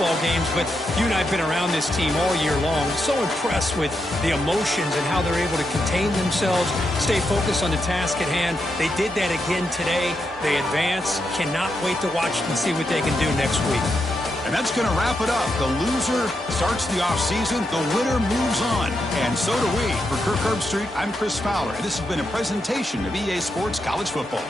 football games, but you and I have been around this team all year long. So impressed with the emotions and how they're able to contain themselves, stay focused on the task at hand. They did that again today. They advance. Cannot wait to watch and see what they can do next week. And that's going to wrap it up. The loser starts the offseason. The winner moves on. And so do we. For Kirk Herbstreit, I'm Chris Fowler. And this has been a presentation of EA Sports College Football.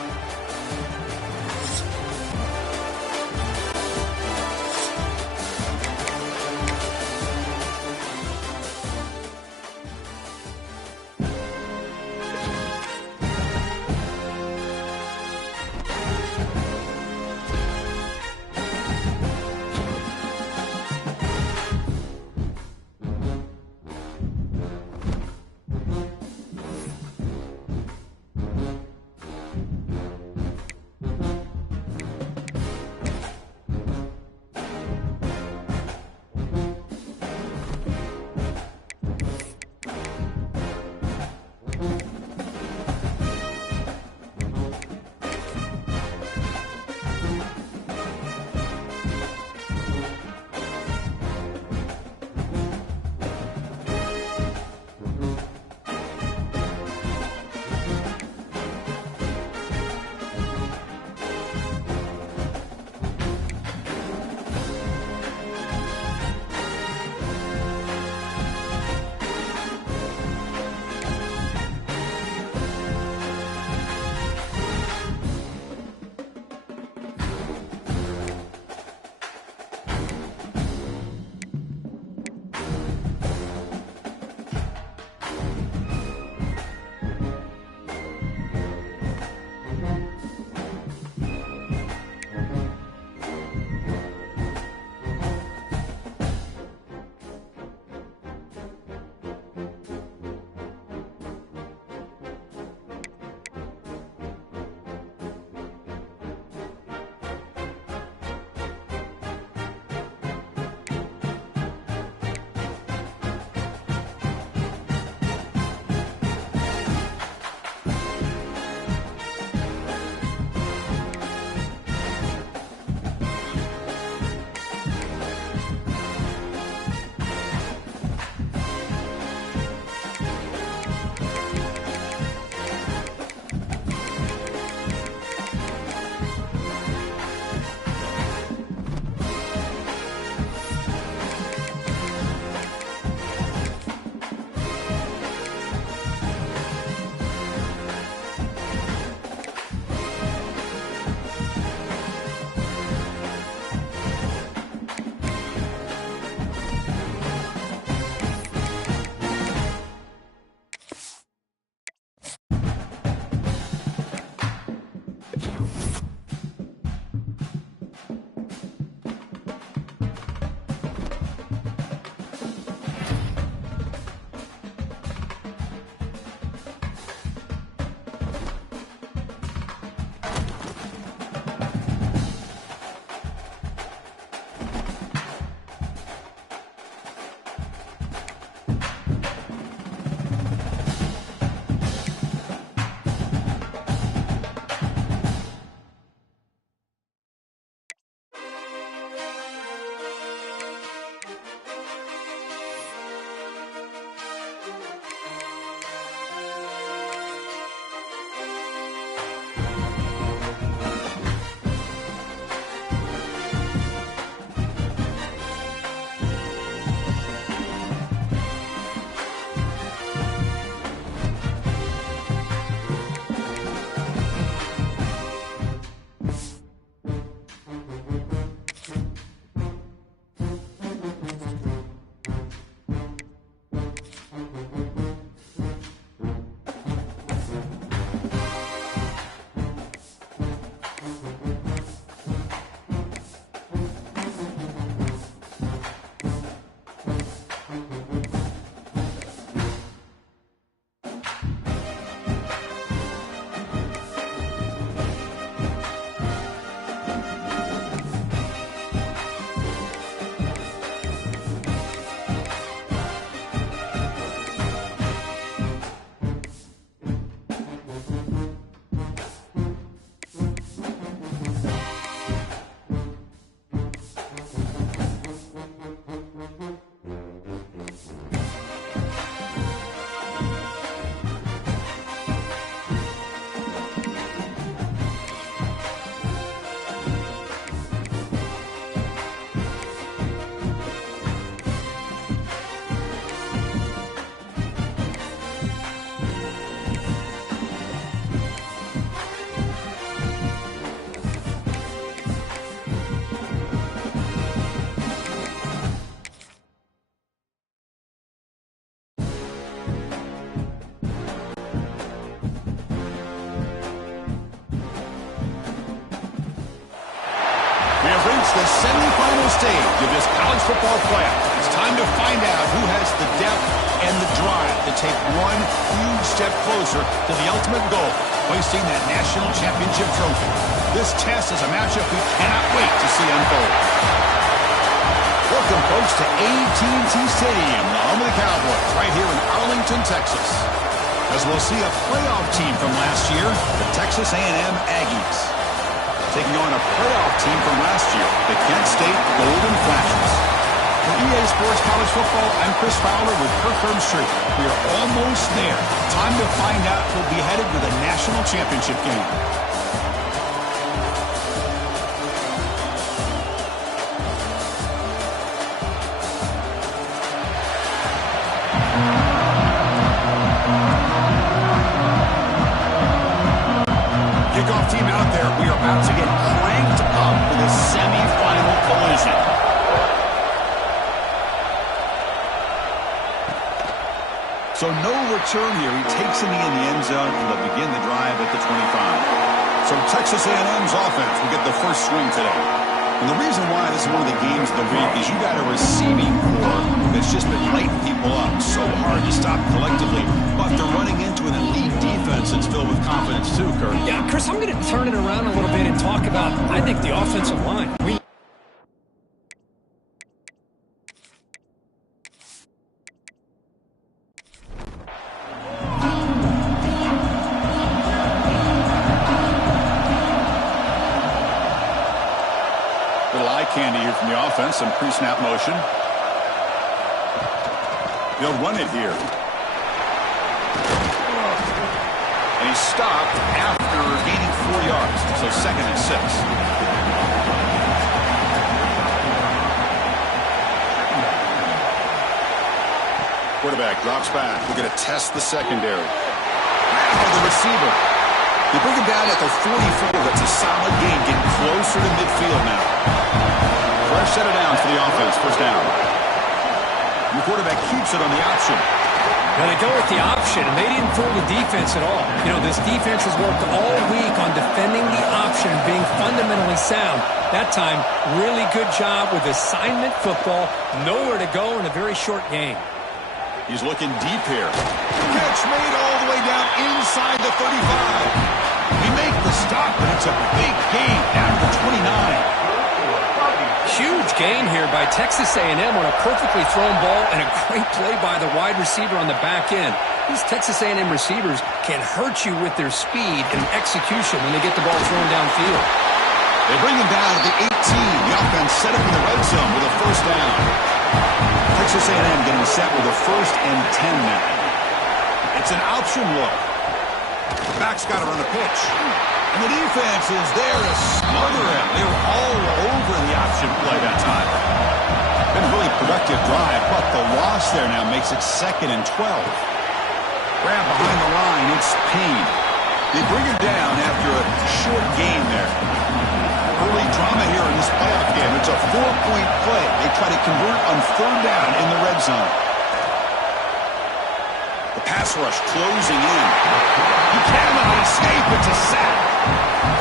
stage of this college football playoff. It's time to find out who has the depth and the drive to take one huge step closer to the ultimate goal, hoisting that national championship trophy. This test is a matchup we cannot wait to see unfold. Welcome, folks, to AT&T Stadium, the home of the Cowboys, right here in Arlington, Texas. As we'll see a playoff team from last year, the Texas A&M Aggies, taking on a playoff team from last year, the Kent State Golden Flashes. For EA Sports College Football, I'm Chris Fowler with Kirk Herbstreit. We are almost there. Time to find out who'll be headed to the national championship game. Kickoff team out there. We are about to get cranked up for this semifinal collision. So no return here. He takes a knee in the end zone, and they'll begin the drive at the 25. So Texas A&M's offense will get the first swing today. And the reason why this is one of the games of the week is you got a receiving corps that's just been lighting people up. So hard to stop collectively, but they're running into an elite defense that's filled with confidence too, Kurt. Yeah, Chris, I'm going to turn it around a little bit and talk about, I think, the offensive line. Little eye candy here from the offense, some pre-snap motion. They'll run it here. And he's stopped after gaining 4 yards, so 2nd and 6. Quarterback drops back. We're going to test the secondary. For the receiver. They bring him down at the 44. That's a solid gain, getting closer to midfield now. Fresh set of downs for the offense. First down. And the quarterback keeps it on the option. Now they go with the option, and they didn't fool the defense at all. You know, this defense has worked all week on defending the option, being fundamentally sound. That time, really good job with assignment football. Nowhere to go in a very short game. He's looking deep here. Catch made all the way down inside the 35. We make the stop, but it's a big gain down to the 29. Huge gain here by Texas A&M on a perfectly thrown ball and a great play by the wide receiver on the back end. These Texas A&M receivers can hurt you with their speed and execution when they get the ball thrown downfield. They bring him down to the 18. The offense set up in the red zone with a first down. Texas A&M getting set with a 1st and 10 now. It's an option look. The back's got to run the pitch. And the defense is there to smother him. They were all over the option play that time. Been a really productive drive, but the loss there now makes it 2nd and 12. Grab behind the line, it's Payne. They bring him down after a short gain there. Early drama here in this playoff game. It's a 4-point play. They try to convert on 3rd down in the red zone. The pass rush closing in. He cannot escape. It's a sack.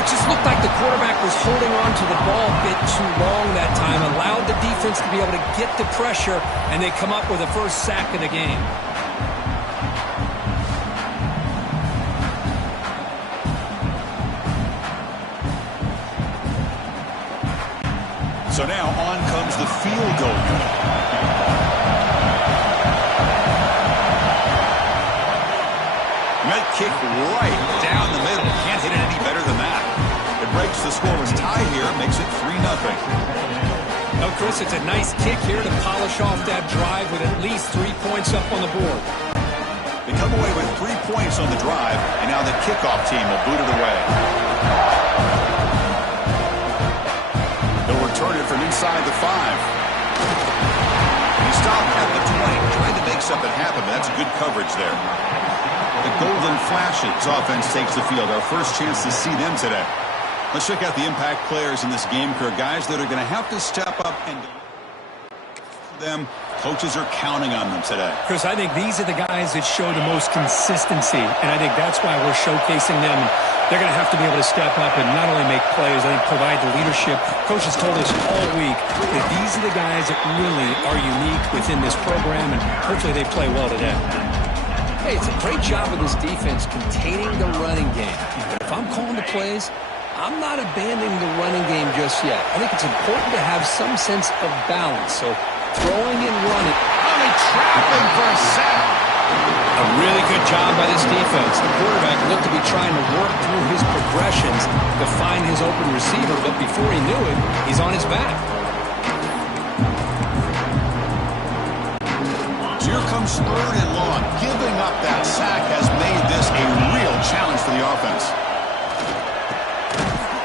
It just looked like the quarterback was holding on to the ball a bit too long that time, allowed the defense to be able to get the pressure, and they come up with a first sack of the game. So now on comes the field goal unit. Met kick right down the middle. Can't hit it any better than that. It breaks the scoreless tie here, makes it 3-0. No, Chris, it's a nice kick here to polish off that drive with at least 3 points up on the board. They come away with 3 points on the drive, and now the kickoff team will boot it away. They'll return it from inside the 5. He stopped at the 20, trying to make something happen, but that's good coverage there. The Golden Flashes offense takes the field. Our first chance to see them today. Let's check out the impact players in this game, Kirk. Guys that are going to have to step up and... them. Coaches are counting on them today. Chris, I think these are the guys that show the most consistency, and I think that's why we're showcasing them. They're going to have to be able to step up and not only make plays, I think provide the leadership. Coaches told us all week that these are the guys that really are unique within this program, and hopefully they play well today. Hey, it's a great job of this defense containing the running game. But if I'm calling the plays, I'm not abandoning the running game just yet. I think it's important to have some sense of balance. So throwing and running. Only trapping for a sack. A really good job by this defense. The quarterback looked to be trying to work through his progressions to find his open receiver, but before he knew it, he's on his back. Here comes 3rd and long. Giving up that sack has made this a real challenge for the offense.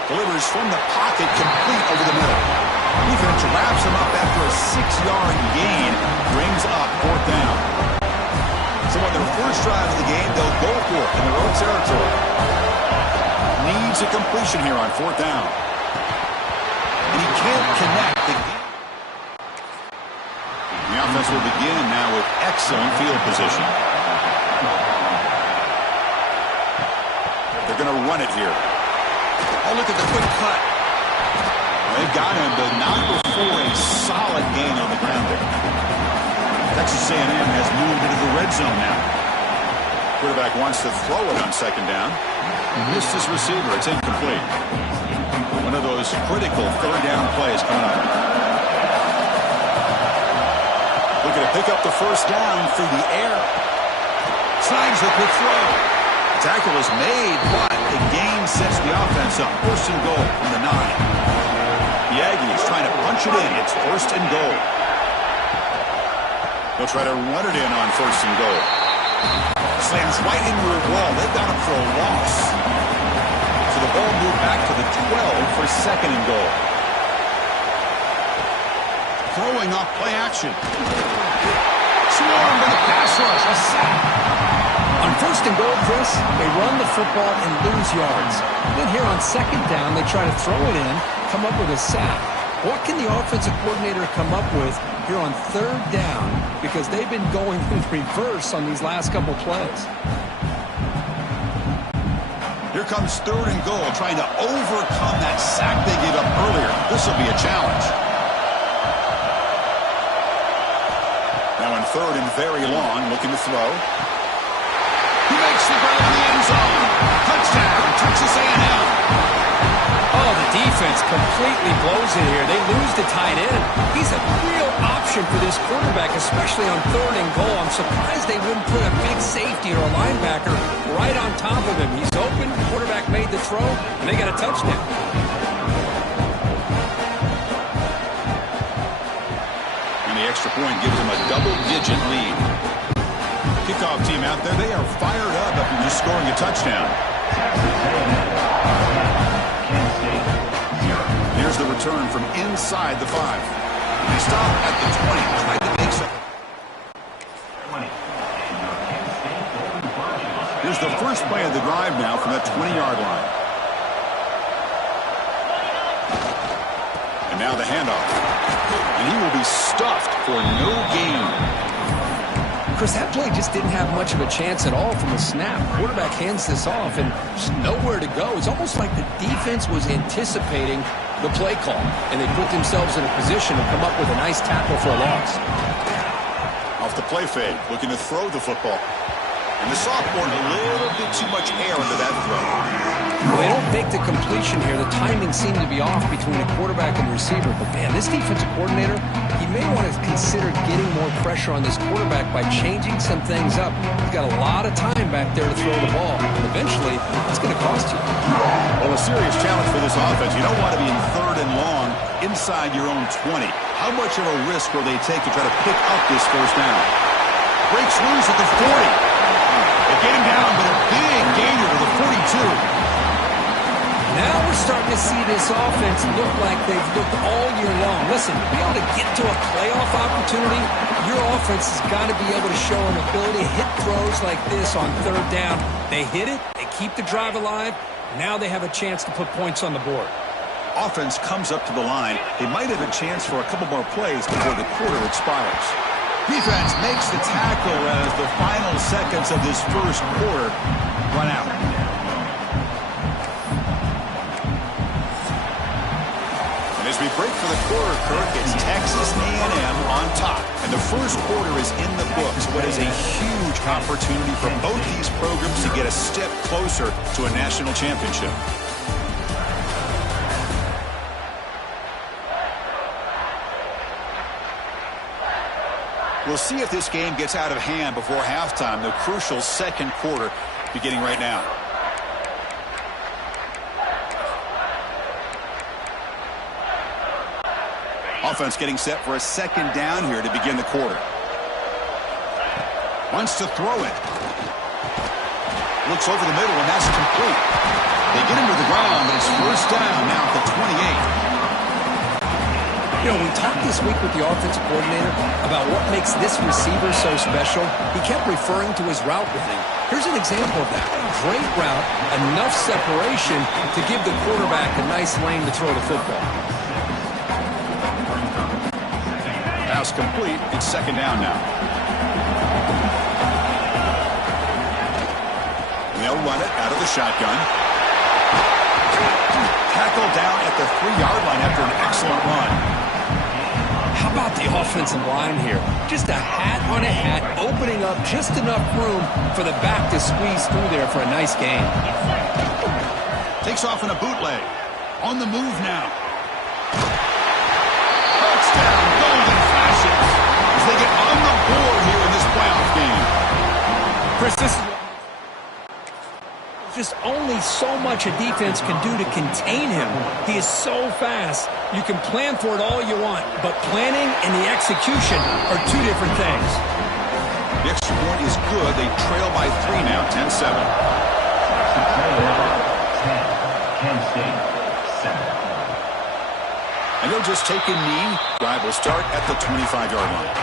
Delivers from the pocket, complete over the middle. Defense wraps him up after a 6-yard gain. Brings up 4th down. So on their first drive of the game, they'll go for it in their own territory. Needs a completion here on 4th down. And he can't connect the game. The offense will begin now with excellent field position. They're going to run it here. Oh, look at the quick cut. They've got him, but not before a solid gain on the ground there. Texas A&M has moved into the red zone now. Quarterback wants to throw it on 2nd down. Missed his receiver. It's incomplete. One of those critical 3rd down plays coming up. Looking to pick up the 1st down through the air. Signs the quick throw. Tackle is made, but the gain sets the offense up. 1st and goal from the 9. The Aggies trying to punch it in. It's 1st and goal. They'll try to run it in on 1st and goal. Slams right into the wall. They've got him for a loss. So the ball moved back to the 12 for 2nd and goal. Throwing off play action. Swarmed by the pass rush. A sack. On 1st and goal, Chris, they run the football and lose yards. Then here on 2nd down, they try to throw it in, come up with a sack. What can the offensive coordinator come up with here on 3rd down? Because they've been going in reverse on these last couple plays. Here comes 3rd and goal, trying to overcome that sack they gave up earlier. This will be a challenge. Now in 3rd and very long, looking to throw. He makes the grab in the end zone. Touchdown, Texas A&M. Oh, the defense completely blows it here. They lose the tight end. He's a real option for this quarterback, especially on 3rd and goal. I'm surprised they wouldn't put a big safety or a linebacker right on top of him. He's open, quarterback made the throw, and they got a touchdown. And the extra point gives them a double-digit lead. Kickoff team out there, they are fired up after just scoring a touchdown. Here's the return from inside the 5. They stop at the 20, tried to make something. Here's the first play of the drive now from that 20-yard line. And now the handoff. And he will be stuffed for no gain. Chris, that play just didn't have much of a chance at all from the snap. Quarterback hands this off and just nowhere to go. It's almost like the defense was anticipating the play call, and they put themselves in a position to come up with a nice tackle for a loss. Off the play fake, looking to throw the football. And the sophomore, a little bit too much air into that throw. Well, they don't make the completion here. The timing seemed to be off between the quarterback and the receiver. But, man, this defensive coordinator, he may want to consider getting more pressure on this quarterback by changing some things up. He's got a lot of time back there to throw the ball. And eventually, it's going to cost you. Well, a serious challenge for this offense. You don't want to be in 3rd and long inside your own 20. How much of a risk will they take to try to pick up this 1st down? Breaks loose at the 40. They get him down, but a big gainer to the 42. Now we're starting to see this offense look like they've looked all year long. Listen, to be able to get to a playoff opportunity, your offense has got to be able to show an ability to hit throws like this on 3rd down. They hit it, they keep the drive alive. Now they have a chance to put points on the board. offense comes up to the line, they might have a chance for a couple more plays before the quarter expires. Defense makes the tackle as the final seconds of this first quarter run out. And as we break for the quarter, Kirk, it's Texas A&M on top. And the first quarter is in the books. What is a huge opportunity for both these programs to get a step closer to a national championship. We'll see if this game gets out of hand before halftime. The crucial second quarter beginning right now. Offense getting set for a second down here to begin the quarter. Wants to throw it. Looks over the middle, and that's complete. They get him to the ground, but it's first down now at the 28. You know, we talked this week with the offensive coordinator about what makes this receiver so special. He kept referring to his route running. Here's an example of that. Great route, enough separation to give the quarterback a nice lane to throw the football. Pass complete. It's second down now. And they'll run it out of the shotgun. Tackle down at the 3-yard line after an excellent run. How about the offensive line here? Just a hat on a hat, opening up just enough room for the back to squeeze through there for a nice gain. Takes off in a bootleg. On the move now. Touchdown, golden flashes as they get on the board here in this playoff game. Chris, this is just only so much a defense can do to contain him. He is so fast. You can plan for it all you want, but planning and the execution are two different things. The extra point is good. They trail by 3 now, 10-7. And they'll just take a knee. Drive will start at the 25-yard line.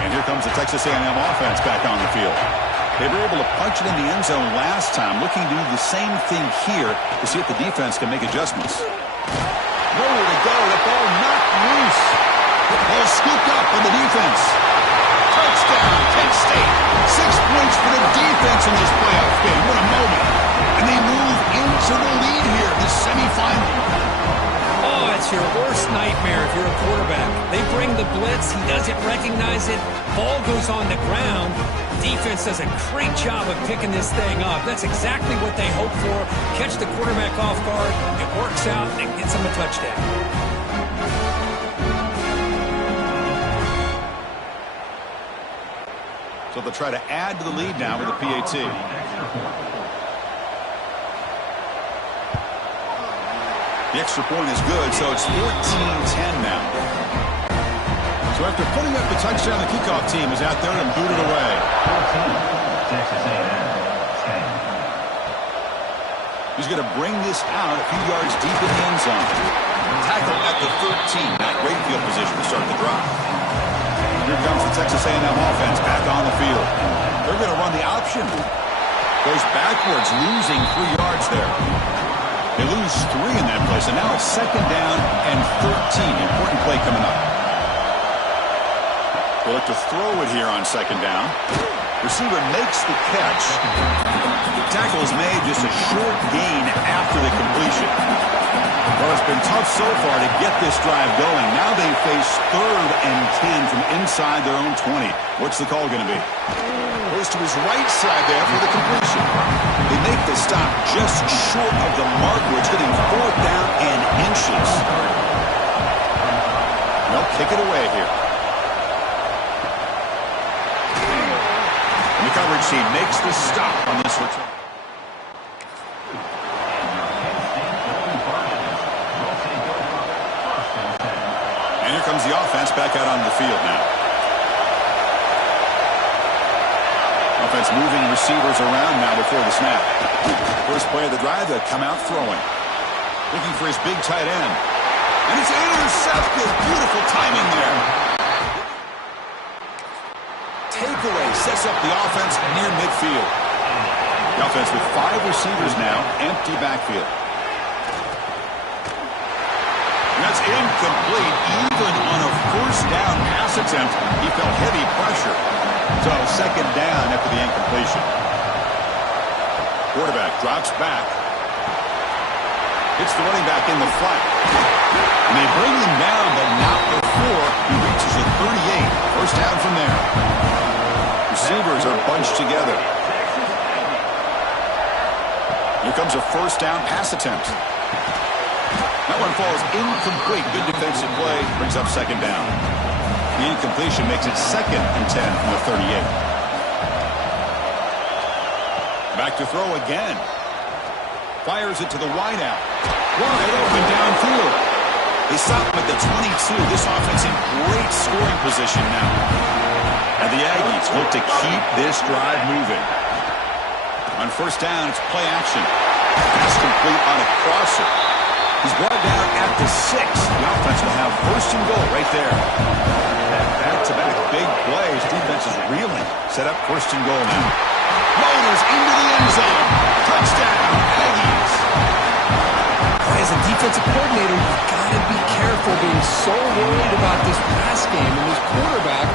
And here comes the Texas A&M offense back on the field. They were able to punch it in the end zone last time, looking to do the same thing here to see if the defense can make adjustments. Nowhere to go. The ball knocked loose. The ball scooped up on the defense. Touchdown, Kent State. 6 points for the defense in this playoff game. What a moment. And they move into the lead here in this semifinal. Oh, it's your worst nightmare if you're a quarterback. They bring the blitz. He doesn't recognize it. Ball goes on the ground. Defense does a great job of picking this thing up. That's exactly what they hope for. Catch the quarterback off guard. It works out, and it gets them a touchdown. So they'll try to add to the lead now with a PAT. The extra point is good, so it's 14-10 now. So after putting up the touchdown, the kickoff team is out there and booted away. Texas A&M, 10. He's going to bring this out a few yards deep in the end zone. Tackle at the 13. Not great field position to start the drive. Here comes the Texas A&M offense back on the field. They're going to run the option. Goes backwards, losing 3 yards there. They lose 3 in that place, and now it's second down and 13. Important play coming up. They look to throw it here on second down. Receiver makes the catch. Tackle is made, just a short gain after the completion. Well, it's been tough so far to get this drive going. Now they face 3rd and 10 from inside their own 20. What's the call going to be? Goes to his right side there for the completion. They make the stop just short of the mark, where it's getting 4th down and inches. They'll kick it away here. And the coverage team makes the stop on this return. And here comes the offense back out on the field now. Offense moving receivers around now before the snap. First play of the drive, they'll come out throwing. Looking for his big tight end. And it's intercepted. Beautiful timing there. Takeaway sets up the offense near midfield. The offense with 5 receivers now, empty backfield. It's incomplete. Even on a first down pass attempt, he felt heavy pressure. So second down after the incompletion. Quarterback drops back. Hits the running back in the flat. And they bring him down, but not before he reaches the 38. First down from there. Receivers are bunched together. Here comes a first down pass attempt. That one falls incomplete. Good defensive play. Brings up second down. The incompletion makes it 2nd and 10 from the 38. Back to throw again. Fires it to the wideout. Wide open downfield. They stop him at the 22. This offense in great scoring position now. And the Aggies look to keep this drive moving. On first down, it's play action. Pass complete on a crosser. He's brought down at the 6. The offense will have first and goal right there. Back-to-back big plays. Defense is reeling. Set up first and goal now. Motors into the end zone. Touchdown, Aggies. As a defensive coordinator, you've got to be careful being so worried about this pass game and this quarterback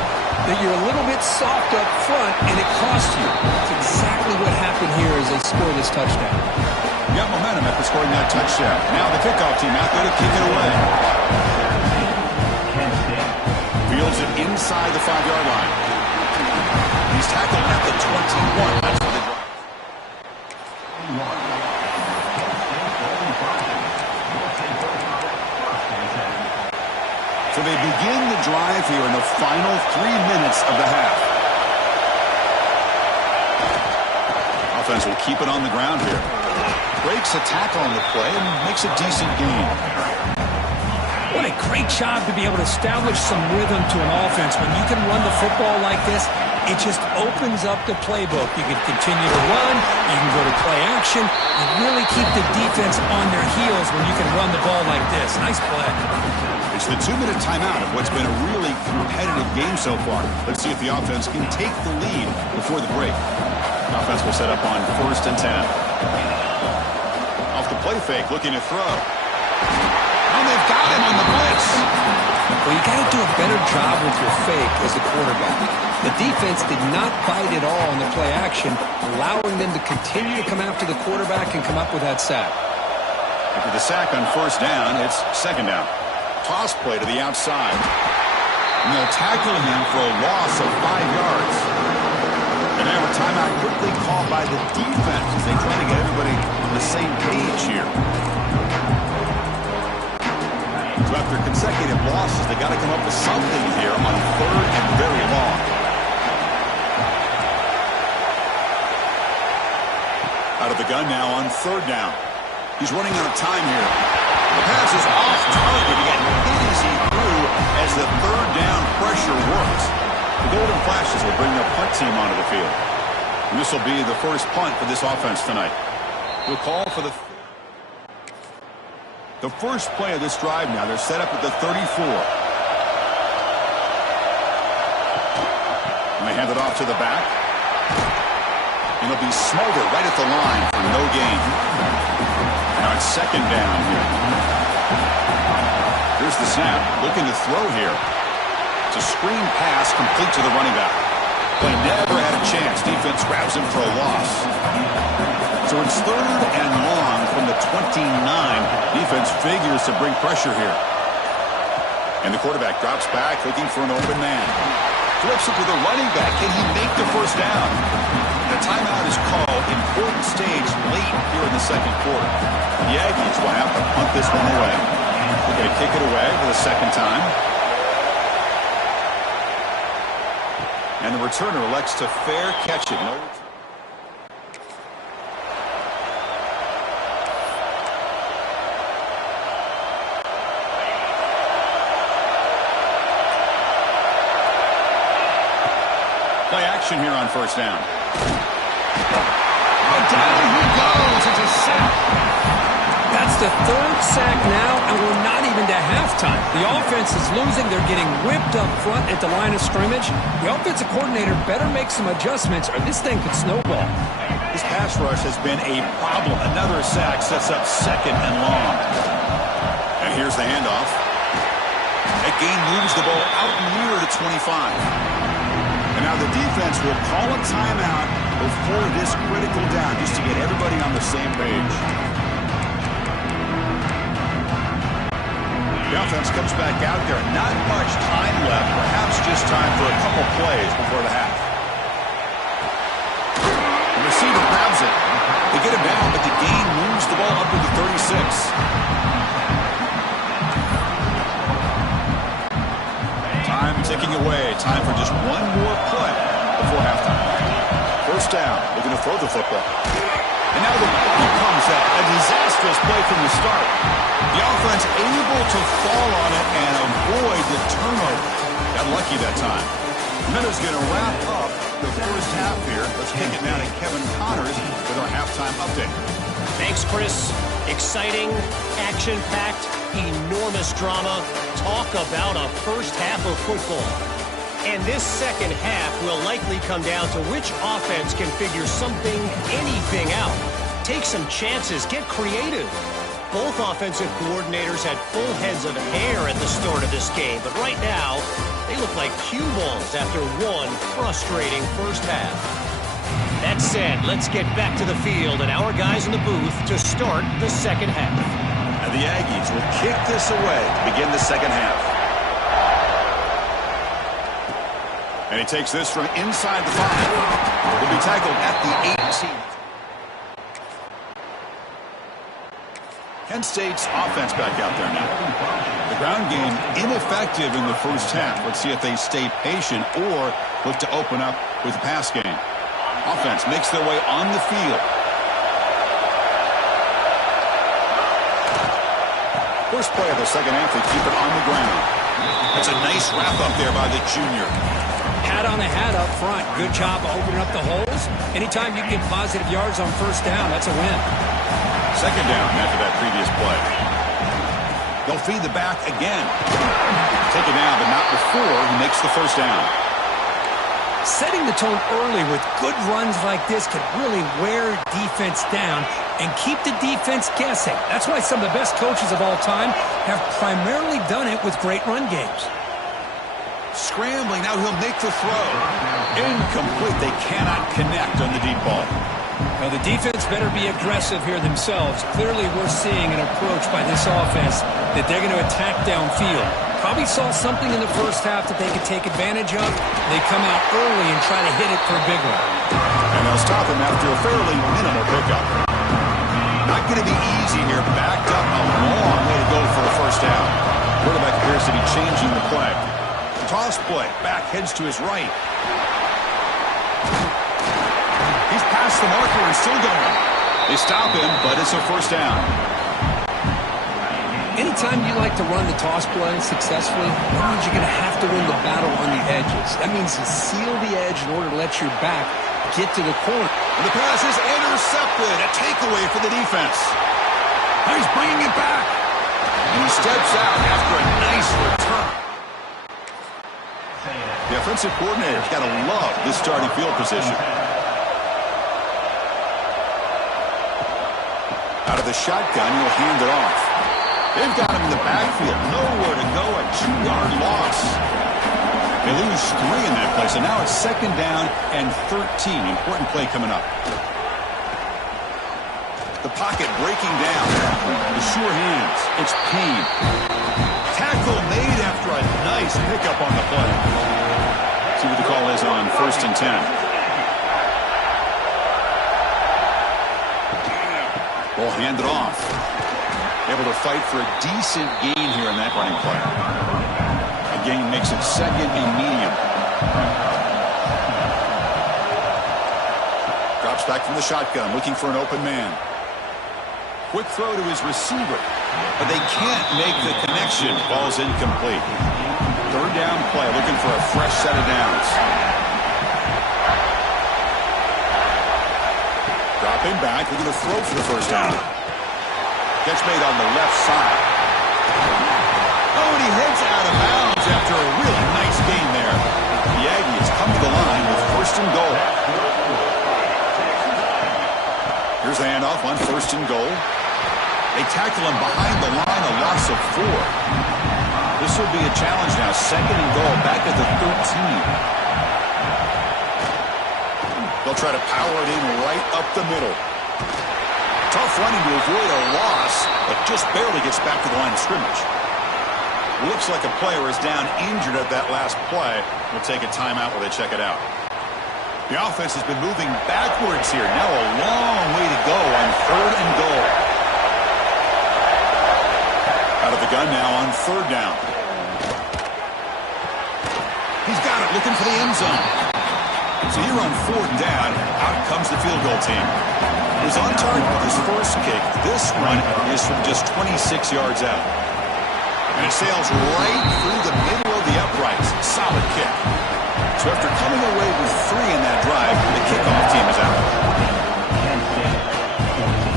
that you're a little bit soft up front and it costs you. That's exactly what happened here as they score this touchdown. Got momentum after scoring that touchdown. Now the kickoff team out there to kick it away. Fields it inside the 5-yard line. He's tackled at the 21. That's for the drive. So they begin the drive here in the final 3 minutes of the half. Offense will keep it on the ground here. Breaks a tackle on the play and makes a decent gain. What a great job to be able to establish some rhythm to an offense. When you can run the football like this, it just opens up the playbook. You can continue to run, you can go to play action, and really keep the defense on their heels when you can run the ball like this. Nice play. It's the 2-minute timeout of what's been a really competitive game so far. Let's see if the offense can take the lead before the break. The offense will set up on first and 10. Off the play fake, looking to throw. And they've got him on the blitz. Well, you got to do a better job with your fake as the quarterback. The defense did not bite at all on the play action, allowing them to continue to come after the quarterback and come up with that sack. After the sack on first down, it's second down. Toss play to the outside. And they'll tackle him for a loss of 5 yards. And now a timeout quickly called by the defense as they try to get everybody on the same page here. So after consecutive losses, they got to come up with something here on third and very long. Out of the gun now on third down. He's running out of time here. The pass is off target. He got hit as he threw as the third down pressure works. The Golden Flashes will bring their punt team onto the field. And this will be the first punt for this offense tonight. We'll call for the first play of this drive now. They're set up at the 34. And they hand it off to the back. And it'll be Smolder right at the line for no gain. Now it's second down here. Here's the snap. Looking to throw here. It's a screen pass complete to the running back. Play never had a chance. Defense grabs him for a loss. So it's third and long from the 29. Defense figures to bring pressure here. And the quarterback drops back looking for an open man. Flips it to the running back. Can he make the first down? The timeout is called. Important stage late here in the second quarter. The Aggies will have to punt this one away. They're going to kick it away for the second time. And the returner elects to fair catch it. No. Play action here on first down. And down he goes. It's a sack. That's the third sack now, and we're not even to halftime. The offense is losing. They're getting whipped up front at the line of scrimmage. The offensive coordinator better make some adjustments, or this thing could snowball. This pass rush has been a problem. Another sack sets up second and long. And here's the handoff. gain moves the ball out near the 25. And now the defense will call a timeout before this critical down, just to get everybody on the same page. The offense comes back out there. Not much time left. Perhaps just time for a couple plays before the half. The receiver grabs it. They get him down, but the gain moves the ball up to the 36. Time ticking away. Time for just one more play before halftime. First down. Looking to throw the football. And now the ball comes up. A disastrous play from the start. The offense able to fall on it and avoid the turnover. Got lucky that time. Minutes going to wrap up the first half here. Let's kick it now to Kevin Connors with our halftime update. Thanks, Chris. Exciting, action-packed, enormous drama. Talk about a first half of football. And this second half will likely come down to which offense can figure something, anything out. Take some chances, get creative. Both offensive coordinators had full heads of hair at the start of this game, but right now, they look like cue balls after one frustrating first half. That said, let's get back to the field and our guys in the booth to start the second half. And the Aggies will kick this away to begin the second half. And he takes this from inside the 5. Will be tackled at the 18. Kent State's offense back out there now. The ground game ineffective in the first half. Let's see if they stay patient or look to open up with the pass game. Offense makes their way on the field. First play of the second half, they keep it on the ground. That's a nice wrap up there by the junior. Hat on the hat up front. Good job opening up the holes. Anytime you get positive yards on first down, that's a win. Second down after that previous play. They'll feed the back again. Take it down, but not before he makes the first down. Setting the tone early with good runs like this can really wear defense down and keep the defense guessing. That's why some of the best coaches of all time have primarily done it with great run games. Scrambling, now he'll make the throw. Incomplete, they cannot connect on the deep ball. Now the defense better be aggressive here themselves. Clearly we're seeing an approach by this offense that they're going to attack downfield. Probably saw something in the first half that they could take advantage of. They come out early and try to hit it for a big one. And they'll stop him after a fairly minimal pickup. Not going to be easy here. Backed up a long way to go for a first down. Quarterback appears to be changing the play. Toss play. Back heads to his right. He's past the marker and still going. They stop him, but it's a first down. Anytime you like to run the toss play successfully, that means you're going to have to win the battle on the edges. That means you seal the edge in order to let your back get to the corner. And the pass is intercepted. A takeaway for the defense. Now he's bringing it back. And he steps out after a nice return. The offensive coordinator's got to love this starting field position. Out of the shotgun, he'll hand it off. They've got him in the backfield. Nowhere to go. A 2-yard loss. They lose 3 in that play. So now it's second down and 13. Important play coming up. The pocket breaking down. The sure hands. It's Payne. Tackle made after a nice pickup on the play. See what the call is on first and 10. Ball handed off. Able to fight for a decent gain here in that running play. A gain makes it second and medium. Drops back from the shotgun, looking for an open man. Quick throw to his receiver, but they can't make the connection. Ball's incomplete. Third down play, looking for a fresh set of downs. Dropping back, looking to throw for the first down. Catch made on the left side. Oh, and he heads out of bounds after a really nice gain there. The Aggies come to the line with first and goal. Here's the handoff on first and goal. They tackle him behind the line, a loss of 4. This will be a challenge now. 2nd and goal, back at the 13. They'll try to power it in right up the middle. Tough running to avoid a loss, but just barely gets back to the line of scrimmage. Looks like a player is down injured at that last play. We'll take a timeout while they check it out. The offense has been moving backwards here. Now a long way to go on 3rd and goal. Out of the gun now on 3rd down. He's got it, looking for the end zone. So here on 4th down, out comes the field goal team. He was on target with his first kick. This one is from just 26 yards out. And it sails right through the middle of the uprights. Solid kick. So after coming away with 3 in that drive, the kickoff team is out.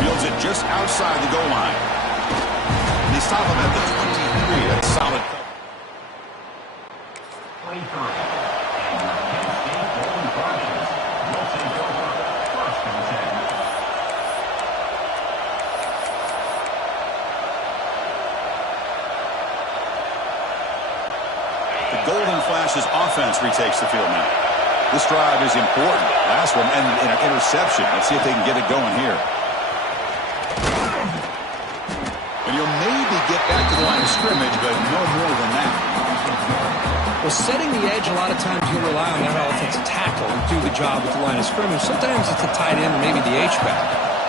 Fields it just outside the goal line. They stop him at the 23. That's solid. 23. Golden Flash's offense retakes the field now. This drive is important. Last one ended in an interception. Let's see if they can get it going here. And you'll maybe get back to the line of scrimmage, but no more than that. Well, setting the edge, a lot of times you rely on that offensive tackle to do the job with the line of scrimmage. Sometimes it's a tight end or maybe the H-back.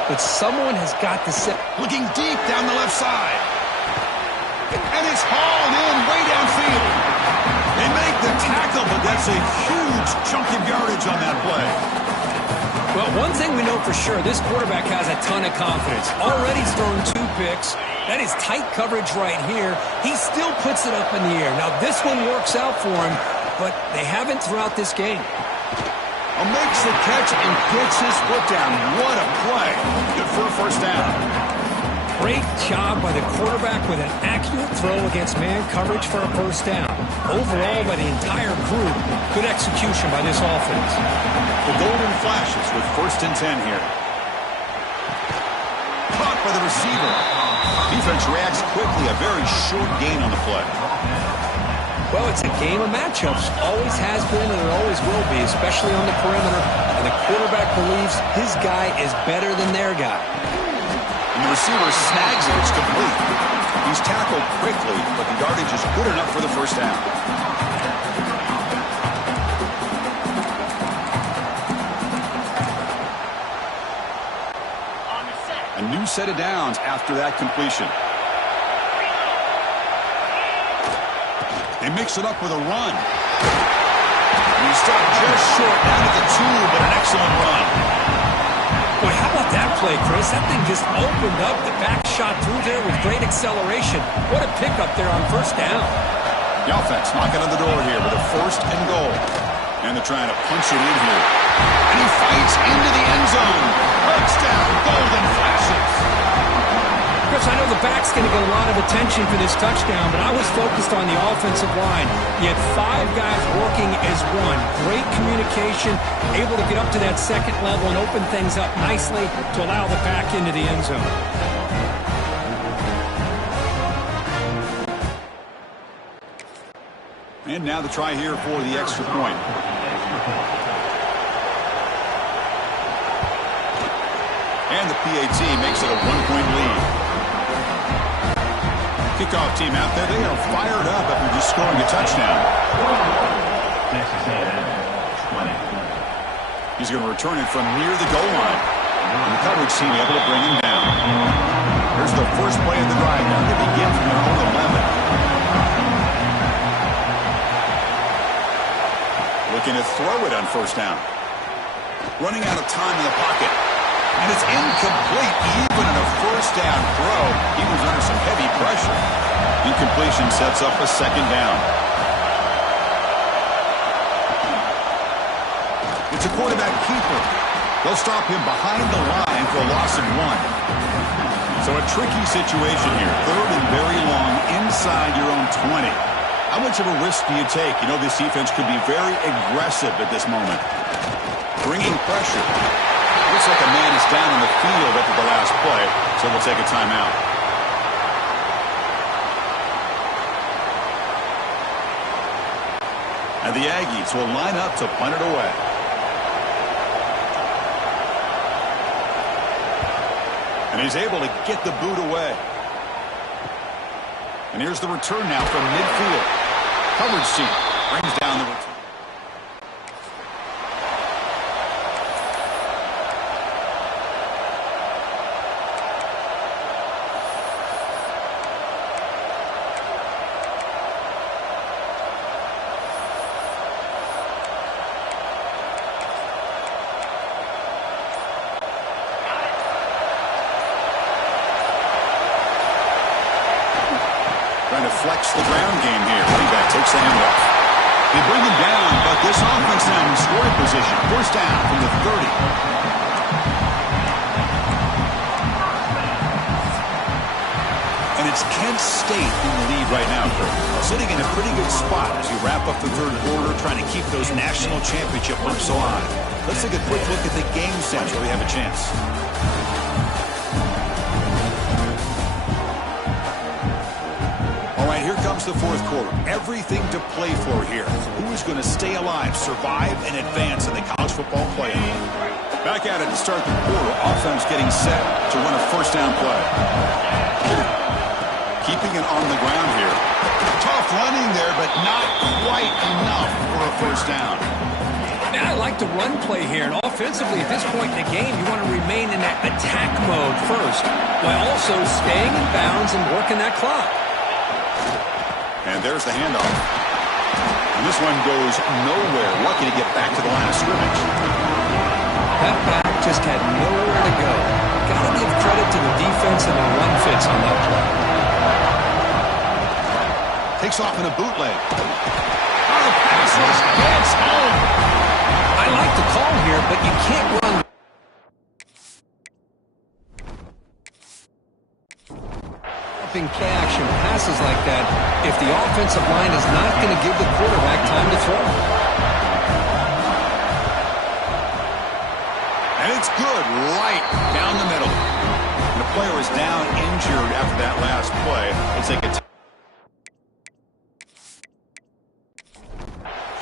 But someone has got to set. Looking deep down the left side. And it's hauled in way downfield. They make the tackle, but that's a huge chunk of yardage on that play. Well, one thing we know for sure, this quarterback has a ton of confidence. Already he's thrown 2 picks. That is tight coverage right here. He still puts it up in the air. Now, this one works out for him, but they haven't throughout this game. Makes the catch and gets his foot down. What a play. Good for a first down. Great job by the quarterback with an accurate throw against man coverage for a first down. Overall, by the entire group, good execution by this offense. The Golden Flashes with 1st and 10 here. Caught by the receiver. Defense reacts quickly. A very short gain on the play. Well, it's a game of matchups. Always has been and it always will be, especially on the perimeter. And the quarterback believes his guy is better than their guy. And the receiver snags it. It's complete. He's tackled quickly, but the yardage is good enough for the first down. A new set of downs after that completion. They mix it up with a run. And he stopped just short down at the 2, but an excellent run. Boy, how about that play, Chris? That thing just opened up. The back shot through there with great acceleration. What a pickup there on first down. The offense knocking on the door here with a 1st and goal. And they're trying to punch it in here. And he fights into the end zone. Touchdown, Golden Flashes. Chris, I know the back's going to get a lot of attention for this touchdown, but I was focused on the offensive line. You had 5 guys working as one. Great communication, able to get up to that 2nd level and open things up nicely to allow the back into the end zone. And now the try here for the extra point. And the PAT makes it a 1-point lead. Kickoff team out there, they are fired up after just scoring a touchdown. Texas A&M, 20. He's going to return it from near the goal line. And the coverage team able to bring him down. Here's the first play of the drive now. They begin from their own 11. Looking to throw it on first down. Running out of time in the pocket. And it's incomplete. Even in a first down throw, he was under some heavy pressure. Incompletion sets up a 2nd down. It's a quarterback keeper. They'll stop him behind the line for a loss of 1. So a tricky situation here. 3rd and very long inside your own 20. How much of a risk do you take? You know, this defense could be very aggressive at this moment. Bringing pressure. Looks like a man is down on the field after the last play, so we'll take a timeout. And the Aggies will line up to punt it away. And he's able to get the boot away. And here's the return now from midfield. Coverage team brings down the return. Trying to flex the ground game here. Running back takes the handoff. They bring him down, but this offense now in scoring position. First down from the 30. And it's Kent State in the lead right now, Kurt. Sitting in a pretty good spot as you wrap up the third quarter, trying to keep those national championship hopes alive. Let's take a quick look at the game sense where we have a chance. Here comes the fourth quarter. Everything to play for here. Who is going to stay alive, survive, and advance in the college football playoff? Back at it to start the quarter. Offense getting set to run a first down play. Keeping it on the ground here. Tough running there, but not quite enough for a first down. Man, I like the run play here. And offensively, at this point in the game, you want to remain in that attack mode first, while also staying in bounds and working that clock. And there's the handoff. And this one goes nowhere. Lucky to get back to the line of scrimmage. That back just had nowhere to go. Got to give credit to the defense and the run fits on that play. Takes off in a bootleg. Oh, the pass rush gets home. I like the call here, but you can't run. Play action passes like that if the offensive line is not going to give the quarterback time to throw. And it's good right down the middle. And the player is down injured after that last play. Let's take it.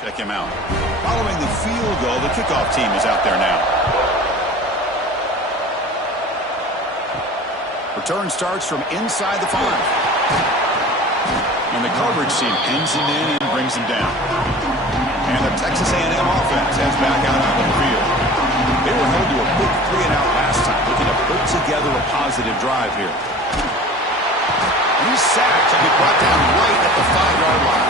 Check him out. Following the field goal, the kickoff team is out there now. Return starts from inside the 5. And the coverage team pins him in and brings him down. And the Texas A&M offense heads back out onto the field. They were held to a big 3-and-out last time, looking to put together a positive drive here. And he's sacked and be brought down right at the 5-yard line.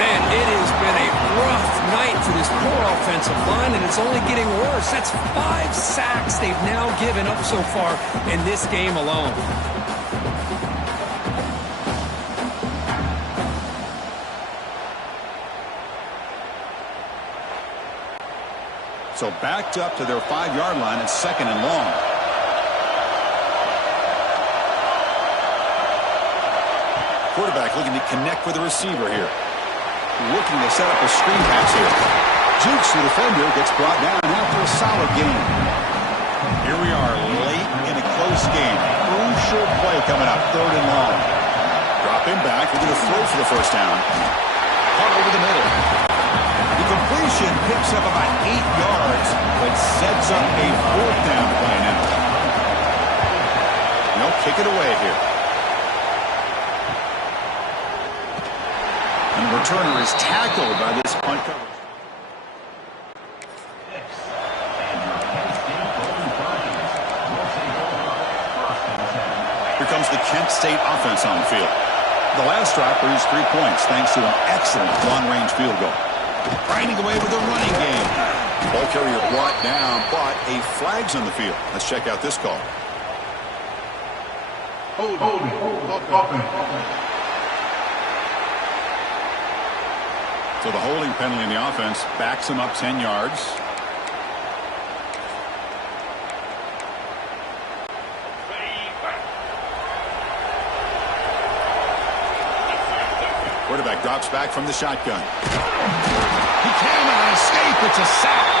Man, it has been a rough night for this poor offensive line, and it's only getting worse. That's 5 sacks they've now given up so far in this game alone. So backed up to their 5-yard line, it's 2nd and long. Quarterback looking to connect with the receiver here. Looking to set up a screen pass here. Jukes the defender, gets brought down after a solid game. Here we are late in a close game. Crucial play coming up, 3rd and long. Drop him back, we're going to throw for the first down. Caught over the middle. The completion picks up about 8 yards, but sets up a 4th down play now. They'll kick it away here. And the returner is tackled by this punt coverage. Here comes the Kent State offense on the field. The last drive produced 3 points thanks to an excellent long-range field goal. Grinding away with the running game. Ball carrier brought down, but a flag's on the field. Let's check out this call. Holding. So the holding penalty in the offense backs him up 10 yards. Quarterback drops back from the shotgun. He cannot escape. It's a sack.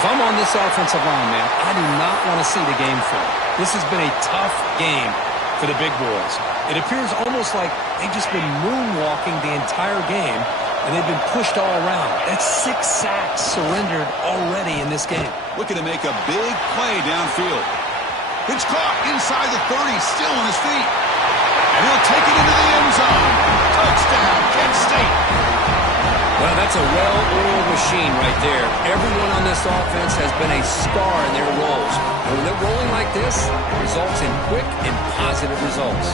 If I'm on this offensive line, man, I do not want to see the game fall. This has been a tough game for the big boys. It appears almost like they've just been moonwalking the entire game, and they've been pushed all around. That's 6 sacks surrendered already in this game. Looking to make a big play downfield. It's caught inside the 30, still on his feet. And he'll take it into the end zone. Touchdown, Kent State. Well, that's a well-oiled machine right there. Everyone on this offense has been a star in their roles. And when they're rolling like this, it results in quick and positive results.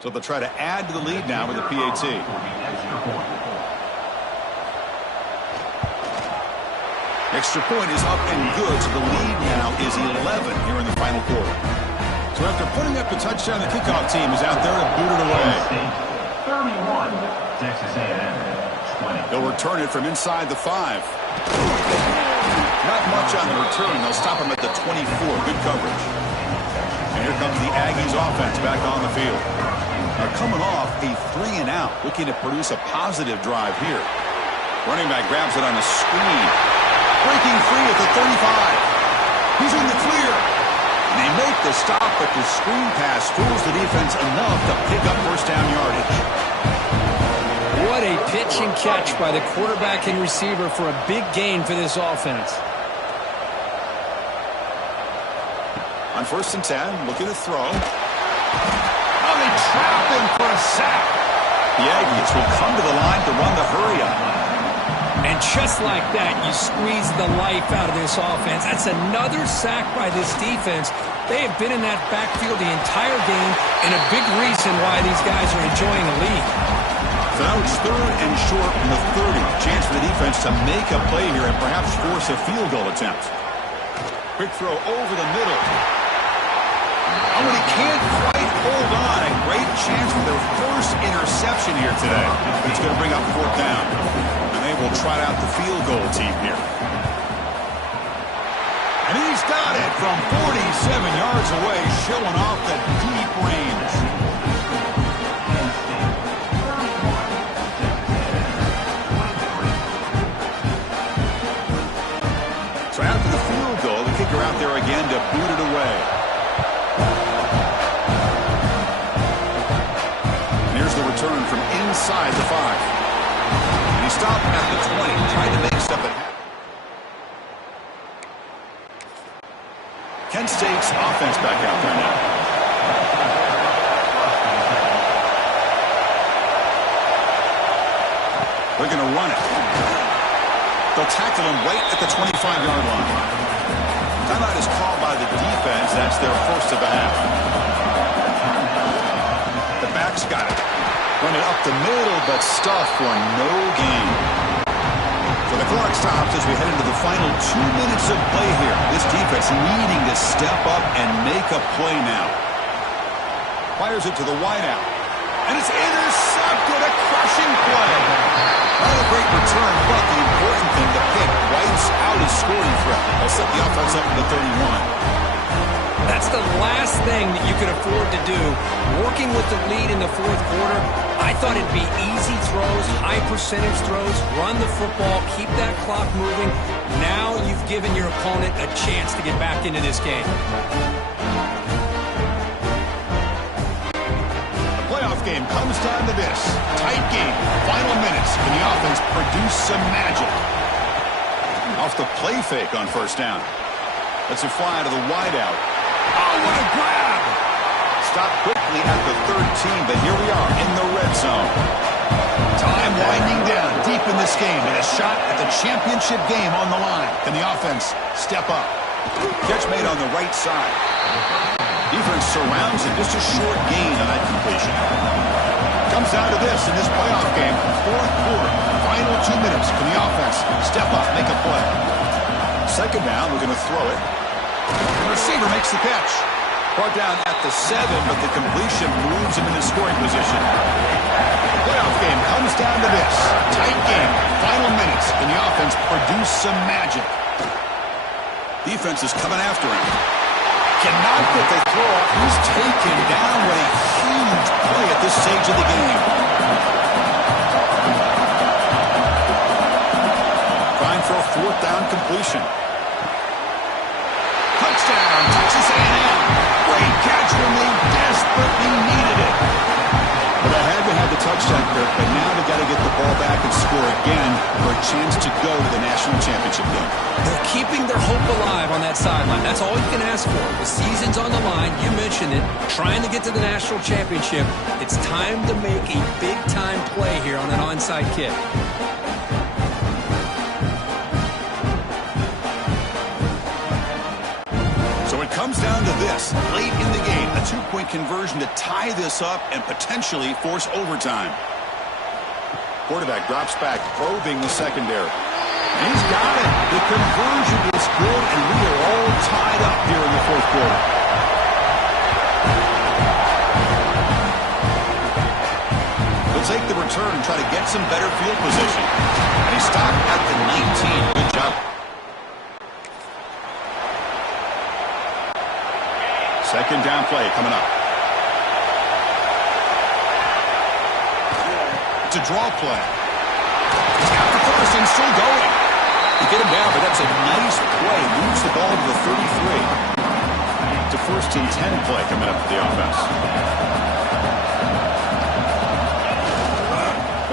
So they'll try to add to the lead now with a PAT. Extra point is up and good, so the lead now is 11 here in the final quarter. So after putting up the touchdown, the kickoff team is out there to boot it away. 31, Texas A&M 20. They'll return it from inside the 5. Not much on the return. They'll stop him at the 24. Good coverage. And here comes the Aggies offense back on the field. Now coming off a 3-and-out, looking to produce a positive drive here. Running back grabs it on a screen. Breaking free at the 35. He's in the clear. And they make the stop, but the screen pass fools the defense enough to pick up first down yardage. What a pitch and catch by the quarterback and receiver for a big gain for this offense. On 1st and 10, looking to throw. Oh, they trap him for a sack. The Aggies will come to the line to run the hurry-up. And just like that, you squeeze the life out of this offense. That's another sack by this defense. They have been in that backfield the entire game, and a big reason why these guys are enjoying a lead. So now it's 3rd and short from the 30. Chance for the defense to make a play here and perhaps force a field goal attempt. Quick throw over the middle. Oh, and he can't quite hold on. A great chance for their first interception here today. But it's going to bring up 4th down. And they will trot out the field goal team here. And he's got it from 47 yards away, showing off the deep range. So after the field goal, the kicker out there again to boot it away. The return from inside the 5. And he stopped at the 20, tried to make stuff at half. Kent State's offense back out there now. They're going to run it. They'll tackle him right at the 25-yard line. Timeout is called by the defense. That's their first of the half. The back's got it. Run it up the middle, but stuff for no gain. So the clock stops as we head into the final 2 minutes of play here. This defense needing to step up and make a play now. Fires it to the wideout. And it's intercepted. A crushing play. Not a great return, but the important thing, the pick wipes out his scoring threat. They'll set the offense up at the 31. That's the last thing that you could afford to do. Working with the lead in the 4th quarter, I thought it'd be easy throws, high percentage throws, run the football, keep that clock moving. Now you've given your opponent a chance to get back into this game. The playoff game comes down to this. Tight game, final minutes. Can the offense produce some magic? Off the play fake on 1st down. Let's it fly to the wideout. Oh, what a grab! Stopped quickly at the 13, but here we are in the red zone. Time winding down deep in this game with a shot at the championship game on the line. Can the offense step up? Catch made on the right side. Defense surrounds him. Just a short gain on that completion. Comes down to this in this playoff game. 4th quarter, final 2 minutes. Can the offense step up, make a play? 2nd down, we're going to throw it. The receiver makes the catch. Brought down at the 7, but the completion moves him into scoring position. The playoff game comes down to this. Tight game, final minutes. Can the offense produce some magic? Defense is coming after him. Cannot get the throw off. He's taken down with a huge play at this stage of the game. Time for a fourth down completion. Touchdown, Texas A&M. Great catch when they desperately needed it. Well, they had to have the touchdown, Kirk, but now they've got to get the ball back and score again for a chance to go to the national championship game. They're keeping their hope alive on that sideline. That's all you can ask for. The season's on the line. You mentioned it. Trying to get to the national championship. It's time to make a big-time play here on an onside kick. So it comes down to this. Late in the game, a two-point conversion to tie this up and potentially force overtime. Quarterback drops back, probing the secondary. And he's got it. The conversion is good, and we are all tied up here in the fourth quarter. He'll take the return and try to get some better field position. And he's stopped at the 19. Good job. Second down play coming up. It's a draw play. He's got the first and still going. You get him down, but that's a nice play. Moves the ball to the 33. It's a first and 10 play coming up for the offense.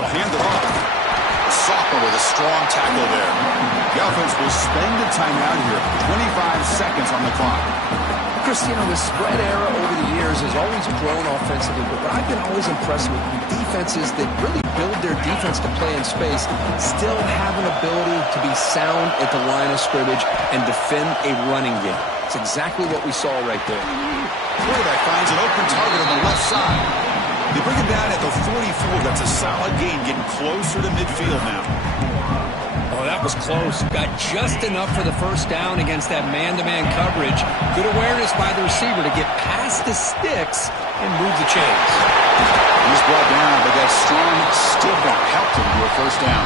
They'll hand it off. Sophomore with a strong tackle there. The offense will spend a timeout here. 25 seconds on the clock. Chris, you know, the spread era over the years has always grown offensively, but I've been always impressed with defenses that really build their defense to play in space, still have an ability to be sound at the line of scrimmage and defend a running game. It's exactly what we saw right there. Quarterback finds an open target on the left side. They bring him down at the 44. That's a solid gain, getting closer to midfield now. Oh, that was close. Got just enough for the first down against that man-to-man coverage. Good awareness by the receiver to get past the sticks and move the chains. He's brought down, but that strong stiff arm helped him to a first down.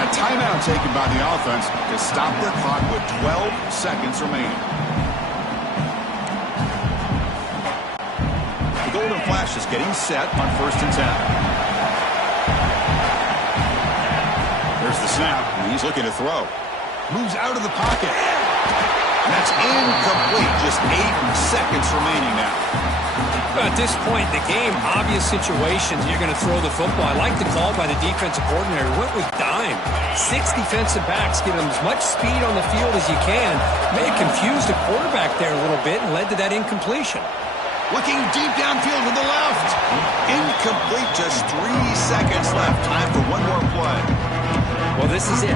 And a timeout taken by the offense to stop their clock with 12 seconds remaining. The Golden Flash is getting set on first and 10. There's the snap, and he's looking to throw. Moves out of the pocket. And that's incomplete. Just 8 seconds remaining now. At this point in the game, obvious situations, you're going to throw the football. I like the call by the defensive coordinator. Went with dime. 6 defensive backs, give them as much speed on the field as you can. May have confused the quarterback there a little bit and led to that incompletion. Looking deep downfield to the left. Incomplete, just 3 seconds left. Time for one more play. Well, this is it.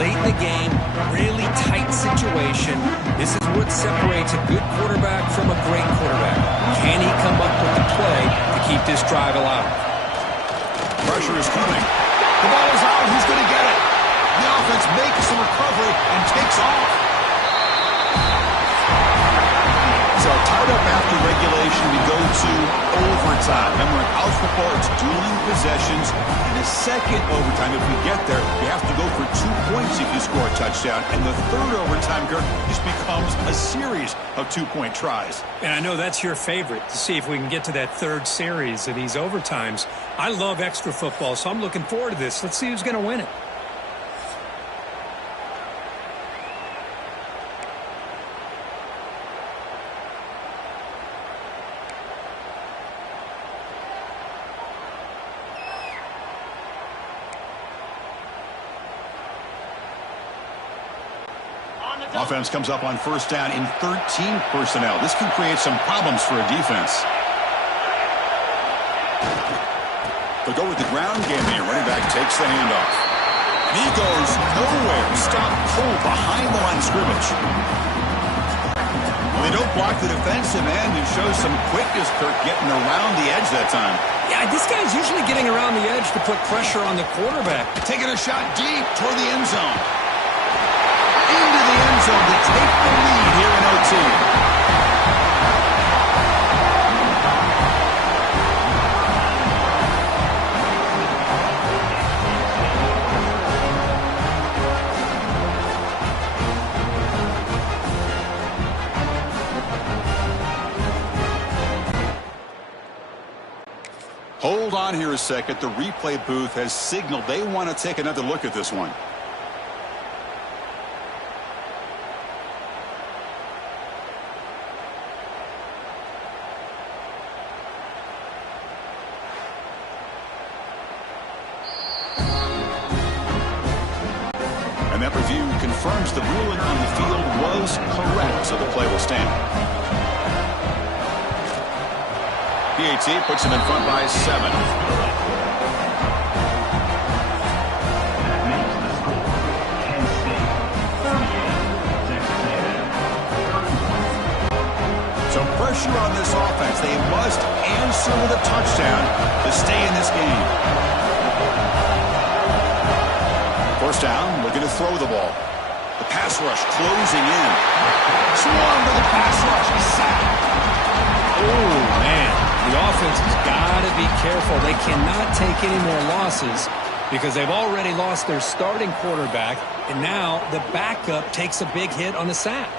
Late in the game, really tight situation. This is what separates a good quarterback from a great quarterback. Can he come up with the play to keep this drive alive? Pressure is coming. The ball is out. Who's going to get it? The offense makes the recovery and takes off. So tied up after regulation, we go to overtime. Remember, in college football, it's dueling possessions. In the second overtime, if we get there, you have to go for 2 points if you score a touchdown. And the third overtime, Kirk, just becomes a series of 2-point tries. And I know that's your favorite, to see if we can get to that third series of these overtimes. I love extra football, so I'm looking forward to this. Let's see who's going to win it. Offense comes up on first down in 13 personnel. This can create some problems for a defense. They'll go with the ground game here. Running back takes the handoff. And he goes nowhere. Stop cold behind the line of scrimmage. Well, they don't block the defensive end and show some quickness, Kirk, getting around the edge that time. Yeah, this guy's usually getting around the edge to put pressure on the quarterback. Taking a shot deep toward the end zone. Into the end zone to take the lead here in OT. Hold on here a second. The replay booth has signaled they want to take another look at this one. And that review confirms the ruling on the field was correct, so the play will stand. PAT puts him in front by 7. That makes the score Penn State 38, Texas A&M 31. So pressure on this offense. They must answer with a touchdown to stay in this game. First down, looking to throw the ball. The pass rush closing in. Swarm to the pass rush. He's sacked. Oh, man. The offense has got to be careful. They cannot take any more losses because they've already lost their starting quarterback, and now the backup takes a big hit on the sack.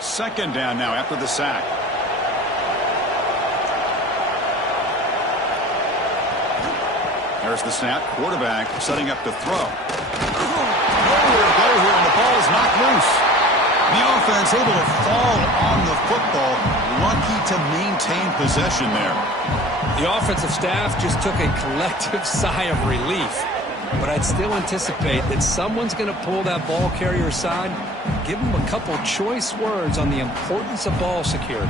Second down now after the sack. There's the snap. Quarterback setting up to throw. Nowhere to go here, and the ball is knocked loose. The offense able to fall on the football. Lucky to maintain possession there. The offensive staff just took a collective sigh of relief. But I'd still anticipate that someone's going to pull that ball carrier aside, give them a couple choice words on the importance of ball security.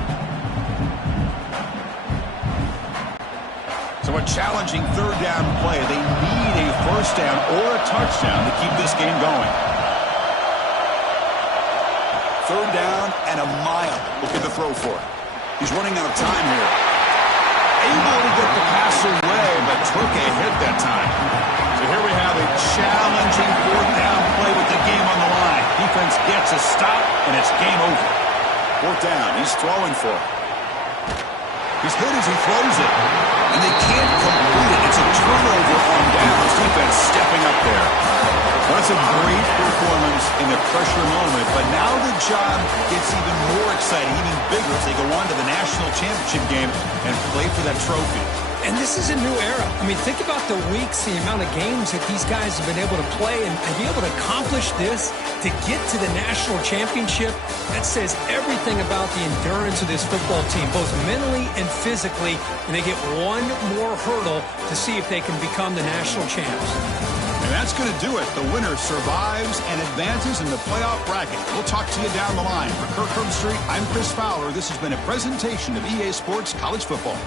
So a challenging third down play. They need a first down or a touchdown to keep this game going. Third down and a mile. Looking to throw for it. He's running out of time here. Able to get the pass away, but took a hit that time. So here we have a challenging fourth down play with the game on the line. Defense gets a stop, and it's game over. Fourth down. He's throwing for it. He's hit as he throws it, and they can't complete it. It's a turnover on downs. Defense stepping up there. Well, that's a great performance in the pressure moment, but now the job gets even more exciting, even bigger as they go on to the national championship game and play for that trophy. And this is a new era. I mean, think about the weeks, the amount of games that these guys have been able to play, and to be able to accomplish this, to get to the national championship, that says everything about the endurance of this football team, both mentally and physically, and they get one more hurdle to see if they can become the national champs. And that's going to do it. The winner survives and advances in the playoff bracket. We'll talk to you down the line. For Kirk Herbstreit, I'm Chris Fowler. This has been a presentation of EA Sports College Football.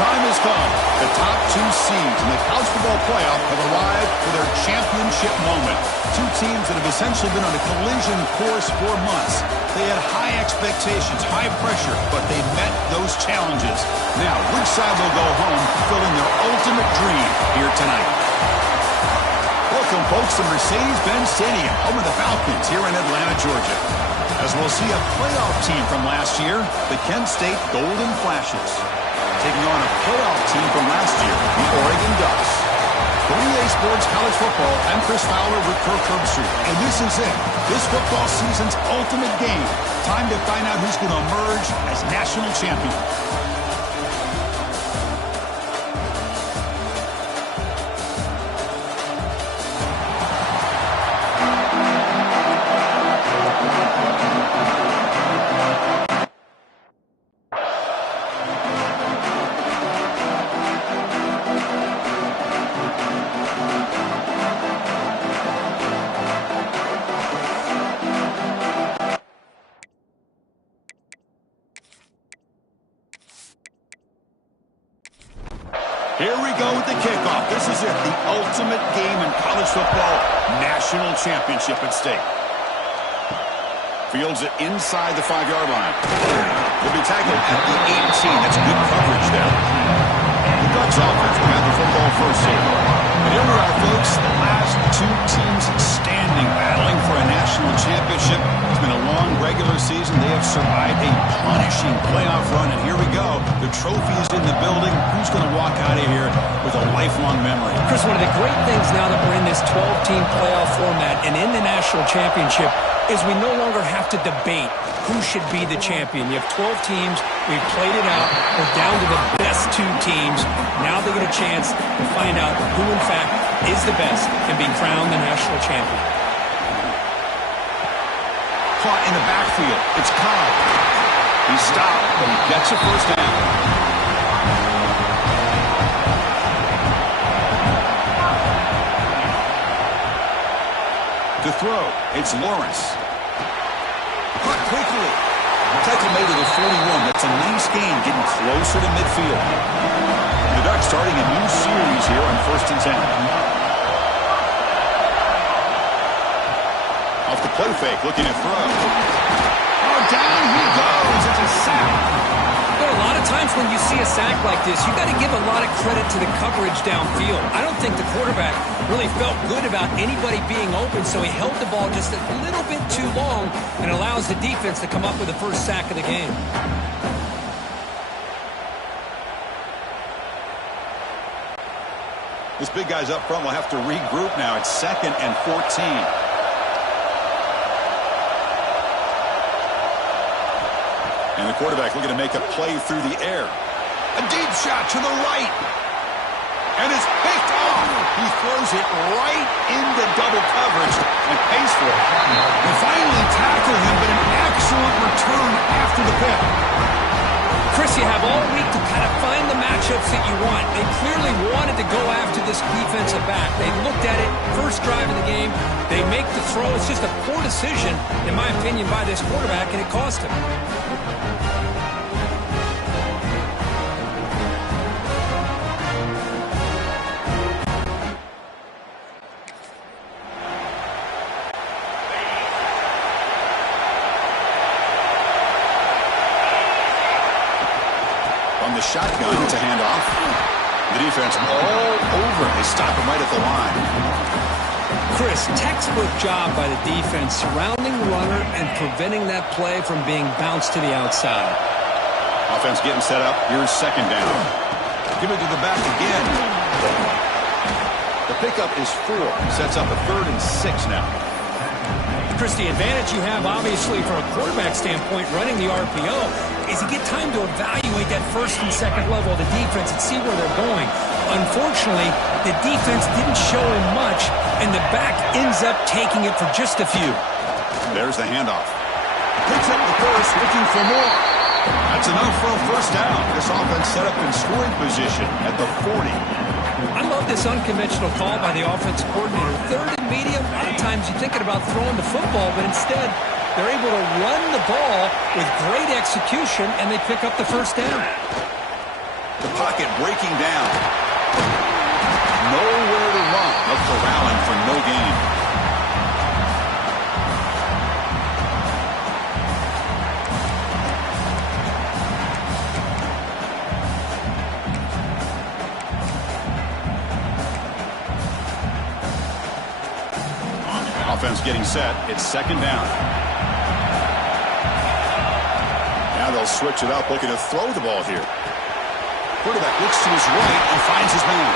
Time has come. The top two seeds in the college football playoff have arrived for their championship moment. Two teams that have essentially been on a collision course for months. They had high expectations, high pressure, but they met those challenges. Now, which side will go home fulfilling their ultimate dream here tonight? Welcome, folks, to Mercedes-Benz Stadium, home of the Falcons here in Atlanta, Georgia. As we'll see a playoff team from last year, the Kent State Golden Flashes, taking on a playoff team from last year, the Oregon Ducks. For EA Sports College Football, I'm Chris Fowler with Kirk Herbstreit, and this is it. This football season's ultimate game. Time to find out who's going to emerge as national champion. Here we go with the kickoff. This is it, the ultimate game in college football, national championship at stake. Fields it inside the 5-yard line. Will be tackled at the 18. That's good coverage there. The Ducks offense will have the football first here. And here we are, folks, the last two teams standing, battling for a national championship. It's been a long regular season. They have survived a punishing playoff run, and here we go. The trophy is in the building. Who's going to walk out of here with a lifelong memory? Chris, one of the great things now that we're in this 12-team playoff format and in the national championship is we no longer have to debate who should be the champion. You have 12 teams. We've played it out. We're down to the best two teams. Now they get a chance to find out who, in fact, is the best and be crowned the national champion. Caught in the backfield. It's Cobb. He stopped, but he gets a first down. To throw, it's Lawrence. Caught quickly. Tackle made to the 41. That's a nice gain, getting closer to midfield. The Ducks starting a new series here on 1st and 10. Off the play fake, looking to throw. Oh, down he goes. It's a sack. Well, a lot of times when you see a sack like this, you got to give a lot of credit to the coverage downfield. I don't think the quarterback really felt good about anybody being open, so he held the ball just a little bit too long and allows the defense to come up with the first sack of the game. This big guy's up front will have to regroup now. It's 2nd and 14. And the quarterback looking to make a play through the air. A deep shot to the right. And it's picked off. He throws it right into double coverage and pays for it. They finally tackle him, but an excellent return after the pick. Chris, you have all week to kind of find the matchups that you want. They clearly wanted to go after this defensive back. They looked at it, first drive of the game. They make the throw. It's just a poor decision, in my opinion, by this quarterback, and it cost him. The shotgun to hand off. The defense all over. They stop him right at the line. Chris, textbook job by the defense surrounding the runner and preventing that play from being bounced to the outside. Offense getting set up. Here's second down. Give it to the back again. The pickup is 4. Sets up a 3rd and 6 now. Chris, the advantage you have, obviously, from a quarterback standpoint, running the RPO, is you get time to evaluate that first and second level of the defense and see where they're going. Unfortunately, the defense didn't show him much, and the back ends up taking it for just a few. There's the handoff. Picks up the first, looking for more. That's enough for a first down. This offense set up in scoring position at the 40. I love this unconventional call by the offensive coordinator. 3rd and medium, a lot of times you're thinking about throwing the football, but instead they're able to run the ball with great execution, and they pick up the first down. The pocket breaking down. Nowhere to run. Look for Allen for no gain. Offense getting set. It's second down. Now they'll switch it up, looking to throw the ball here. Quarterback looks to his right and finds his man.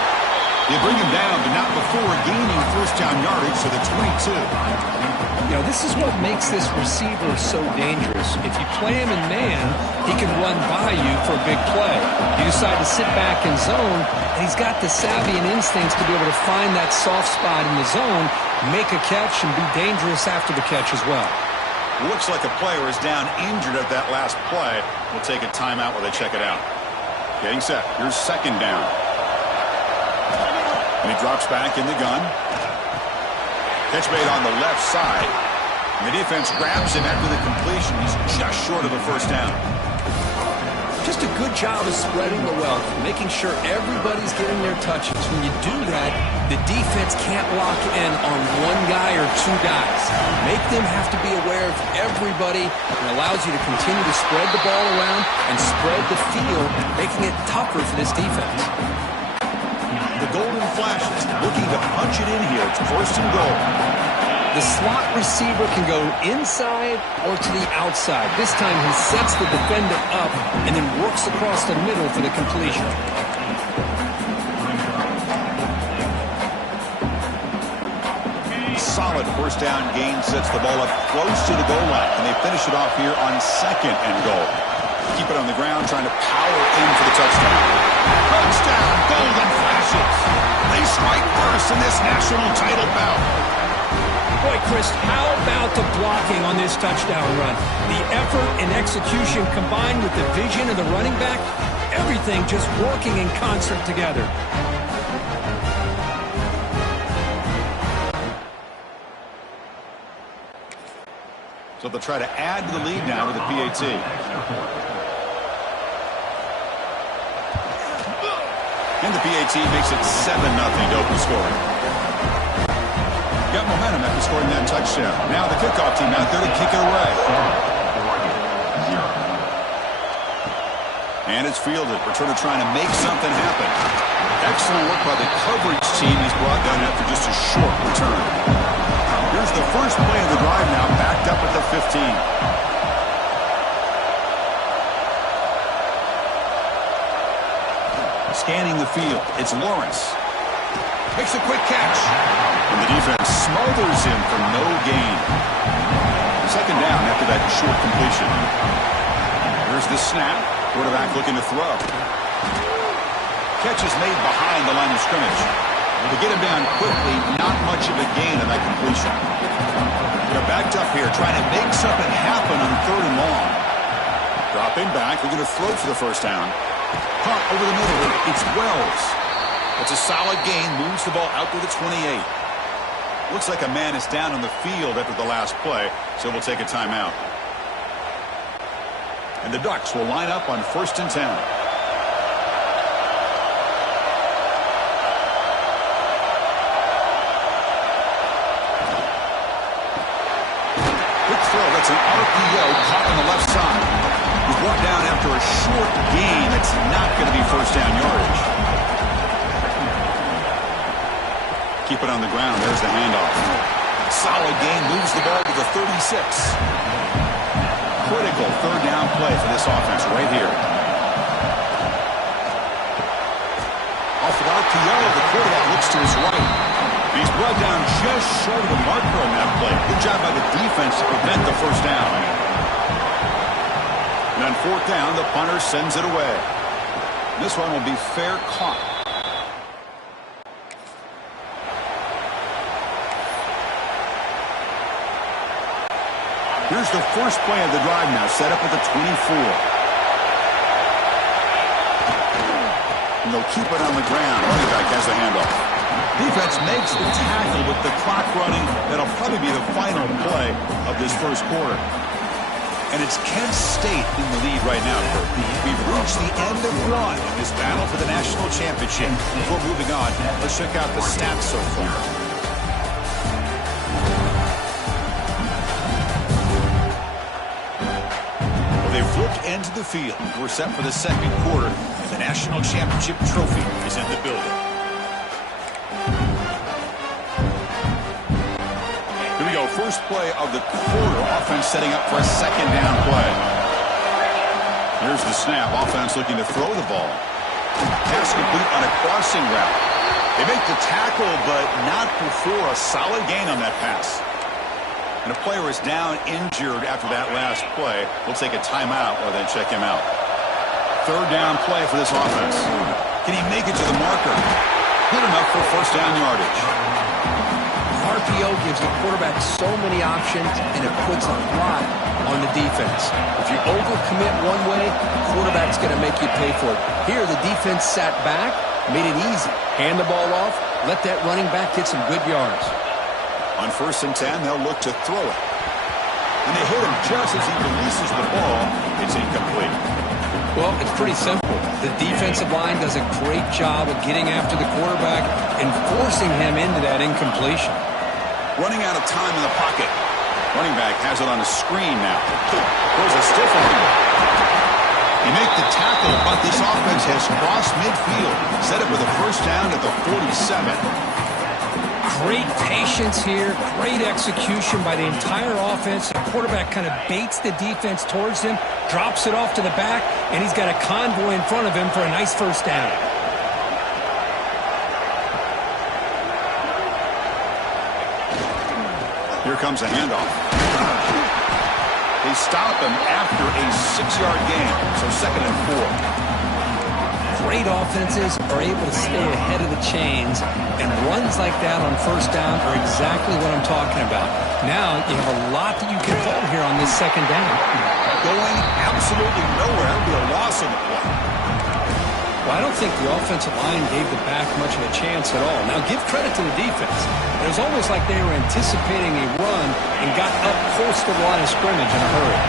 They bring him down, but not before gaining first down yardage to the 22. You know, this is what makes this receiver so dangerous. If you play him in man, he can run by you for a big play. You decide to sit back in zone, and he's got the savvy and instincts to be able to find that soft spot in the zone, make a catch, and be dangerous after the catch as well. Looks like a player is down injured at that last play. We'll take a timeout while they check it out. Getting set. Here's second down. And he drops back in the gun. Catch made on the left side. And the defense grabs him after the completion. He's just short of a first down. Just a good job of spreading the wealth, making sure everybody's getting their touches. When you do that, the defense can't lock in on one guy or 2 guys. Make them have to be aware of everybody. It allows you to continue to spread the ball around and spread the field, making it tougher for this defense. The golden flashes looking to punch it in here. It's first and goal. The slot receiver can go inside or to the outside. This time he sets the defender up and then works across the middle for the completion. Solid first down gain, sets the ball up close to the goal line, and they finish it off here on second and goal. Keep it on the ground, trying to power in for the touchdown. Touchdown, golden flashes. They strike first in this national title bout. Boy, Chris, how about the blocking on this touchdown run? The effort and execution combined with the vision of the running back, everything just working in concert together. So they'll try to add to the lead now with the PAT. And the PAT makes it 7-0 to open scoring. Got momentum after scoring that touchdown. Now the kickoff team out there to kick it away. And it's fielded. Returner trying to make something happen. Excellent work by the coverage team. He's brought down after just a short return. Here's the first play of the drive now, backed up at the 15. Scanning the field. It's Lawrence. Makes a quick catch. And the defense smothers him for no gain. Second down after that short completion. Here's the snap. Quarterback looking to throw. Catch is made behind the line of scrimmage. To get him down quickly, not much of a gain on that completion. They're backed up here trying to make something happen on 3rd and long. Dropping back, looking to throw for the first down. Punt over the middle. It's Wells. It's a solid gain. Moves the ball out to the 28. Looks like a man is down on the field after the last play, so we'll take a timeout. And the Ducks will line up on 1st and 10. Quick throw. That's an RPO caught on the left side. He's brought down after a short gain. It's not going to be first down yardage. Keep it on the ground. There's the handoff. Solid gain. Moves the ball to the 36. Critical third down play for this offense right here. Off an RPO, the quarterback looks to his right. He's brought down just short of the marker on that play. Good job by the defense to prevent the first down. And on 4th down, the punter sends it away. This one will be fair caught. Here's the first play of the drive now, set up at the 24. And they'll keep it on the ground. Running back has the handoff. Defense makes the tackle with the clock running. That'll probably be the final play of this first quarter. And it's Kent State in the lead right now. We've reached the end of one in this battle for the national championship. Before moving on, let's check out the stats so far. They've flipped into the field. We're set for the second quarter. The national championship trophy is in the building. Here we go. First play of the quarter. Offense setting up for a second down play. Here's the snap. Offense looking to throw the ball. Pass complete on a crossing route. They make the tackle, but not before a solid gain on that pass. And a player is down injured after that last play. We'll take a timeout or then check him out. Third down play for this offense. Can he make it to the marker? Good enough for first down yardage. RPO gives the quarterback so many options, and it puts a lot on the defense. If you overcommit one way, the quarterback's going to make you pay for it. Here, the defense sat back, made it easy. Hand the ball off, let that running back get some good yards. On 1st and 10, they'll look to throw it. And they hit him just as he releases the ball. It's incomplete. Well, it's pretty simple. The defensive line does a great job of getting after the quarterback and forcing him into that incompletion. Running out of time in the pocket. Running back has it on the screen now. Throws a stiff one. He make the tackle, but this offense has crossed midfield. Set it with a first down at the 47. Great patience here, great execution by the entire offense. The quarterback kind of baits the defense towards him, drops it off to the back, and he's got a convoy in front of him for a nice first down. Here comes a handoff. They stop him after a 6-yard gain, so 2nd and 4. Great offenses are able to stay ahead of the chains, and runs like that on first down are exactly what I'm talking about. Now you have a lot that you can call here on this second down. Going absolutely nowhere. That would be a loss on the play. Well, I don't think the offensive line gave the back much of a chance at all. Now give credit to the defense. It was almost like they were anticipating a run and got up close to the line of scrimmage in a hurry.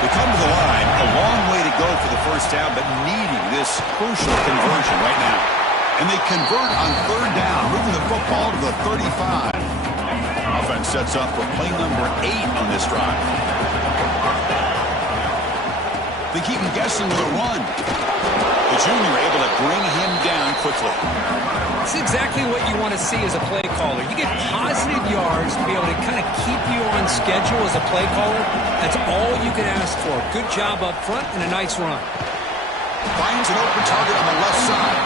They come to the line, a long way to go for the first down, but needing this crucial conversion right now. And they convert on 3rd down, moving the football to the 35. Offense sets up for play number 8 on this drive. They keep him guessing with a run. The junior able to bring him down quickly. It's exactly what you want to see as a play caller. You get positive yards to be able to kind of keep you on schedule as a play caller. That's all you can ask for. Good job up front and a nice run. Finds an open target on the left side.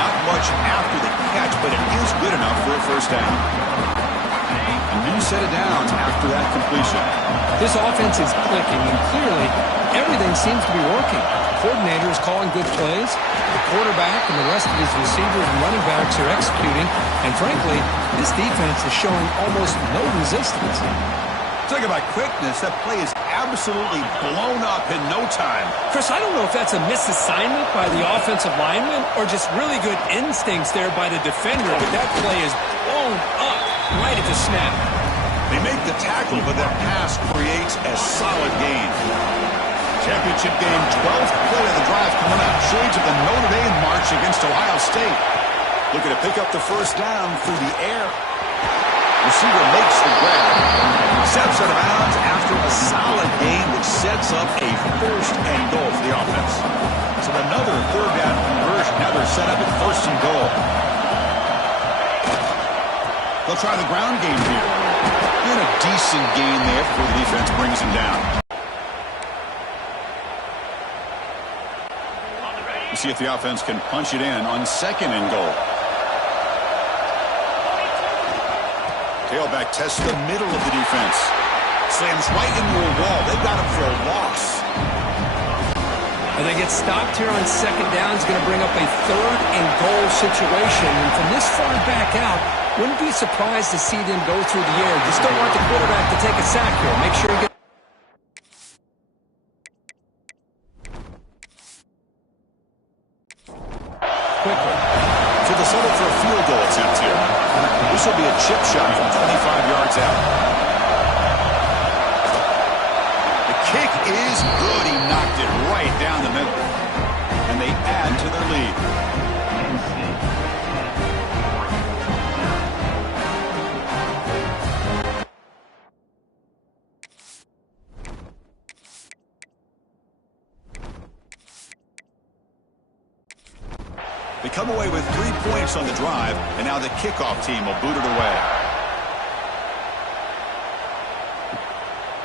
Not much after the catch, but it is good enough for a first down. A new set of downs after that completion. This offense is clicking, and clearly everything seems to be working. The coordinator is calling good plays. The quarterback and the rest of his receivers and running backs are executing. And frankly, this defense is showing almost no resistance. Talk about quickness. That play is absolutely blown up in no time. Chris, I don't know if that's a misassignment by the offensive lineman or just really good instincts there by the defender, but that play is blown up right at the snap. They make the tackle, but that pass creates a solid gain. Championship game, 12th play of the drive coming up. Shades of the Notre Dame march against Ohio State. Looking to pick up the first down through the air. Receiver makes the grab. Steps out of bounds after a solid gain, which sets up a first and goal for the offense. So another third down conversion. Now they're set up at first and goal. They'll try the ground game here. And a decent gain there before the defense brings him down. We'll see if the offense can punch it in on second and goal. Tailback tests the middle of the defense. Slams right into a wall. They got him for a loss. And they get stopped here on second down. It's going to bring up a third and goal situation. And from this far back out, wouldn't be surprised to see them go through the air. You still want the quarterback to take a sack here. Make sure you get quickly. So the settle for a field goal attempt here. This will be a chip shot from 25 yards out. The kick is good. He knocked it right down the middle. And they add to their lead. They come away with 3 points on the drive, and now the kickoff team will boot it away.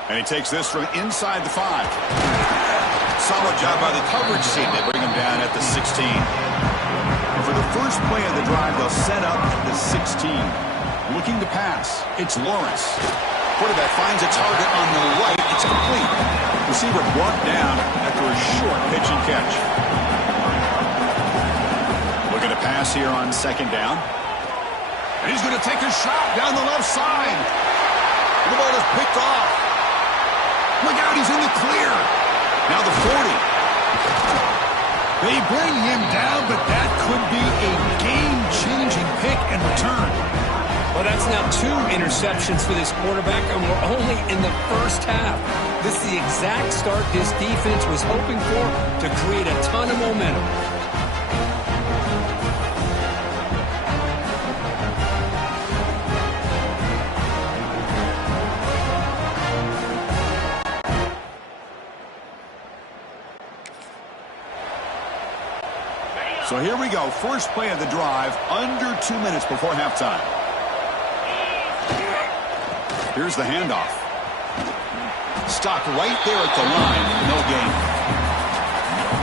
And he takes this from inside the 5. Solid job by the coverage team. They bring him down at the 16. And for the first play of the drive, they'll set up at the 16. Looking to pass. It's Lawrence. Quarterback finds a target on the right. It's complete. Receiver brought down after a short pitch and catch. Looking to pass here on second down. And he's going to take a shot down the left side. The ball is picked off. Look out, he's in the clear. Now the 40. They bring him down, but that could be a game-changing pick and return. Well, that's now 2 interceptions for this quarterback, and we're only in the first half. This is the exact start this defense was hoping for to create a ton of momentum. So here we go. First play of the drive, under 2 minutes before halftime. Here's the handoff. Stopped right there at the line. No gain.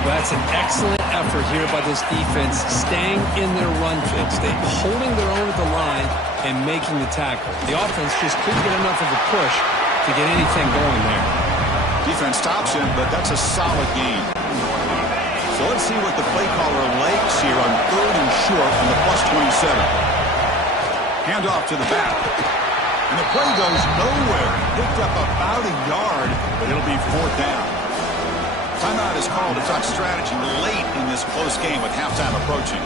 Well, that's an excellent effort here by this defense, staying in their run fix. They're holding their own at the line and making the tackle. The offense just couldn't get enough of a push to get anything going there. Defense stops him, but that's a solid gain. So let's see what the play caller likes here on third and short on the +27. Handoff to the back. And the play goes nowhere. Picked up about a yard, but it'll be fourth down. Timeout is called to talk strategy late in this close game with halftime approaching.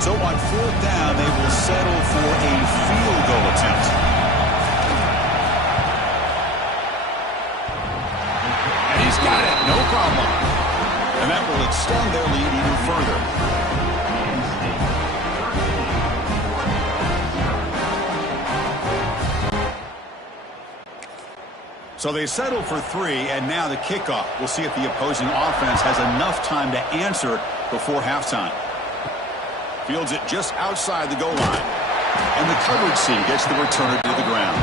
So on fourth down, they will settle for a field goal attempt. And he's got it, no problem. And that will extend their lead even further. So they settle for 3, and now the kickoff. We'll see if the opposing offense has enough time to answer before halftime. Fields it just outside the goal line. And the coverage team gets the returner to the ground.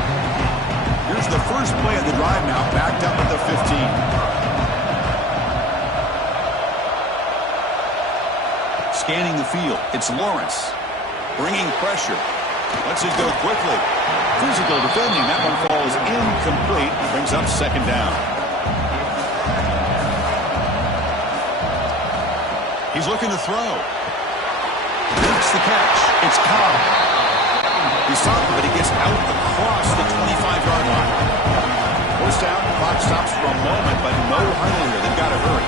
Here's the first play of the drive now, backed up at the 15. Scanning the field, it's Lawrence. Bringing pressure. Lets it go quickly. Physical defending. That one falls incomplete. Brings up second down. He's looking to throw. Makes the catch. It's Cobb. He's stopped, but he gets out across the 25-yard line. First down, clock stops for a moment, but no huddle here. They've got to hurry.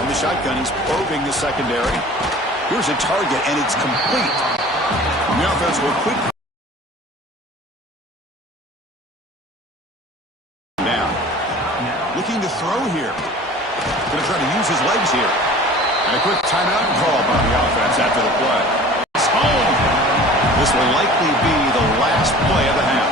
On the shotgun, he's probing the secondary. Here's a target, and it's complete. The offense will quickly down. Looking to throw here. Going to try to use his legs here. And a quick timeout call by the offense after the play. It's home. This will likely be the last play of the half.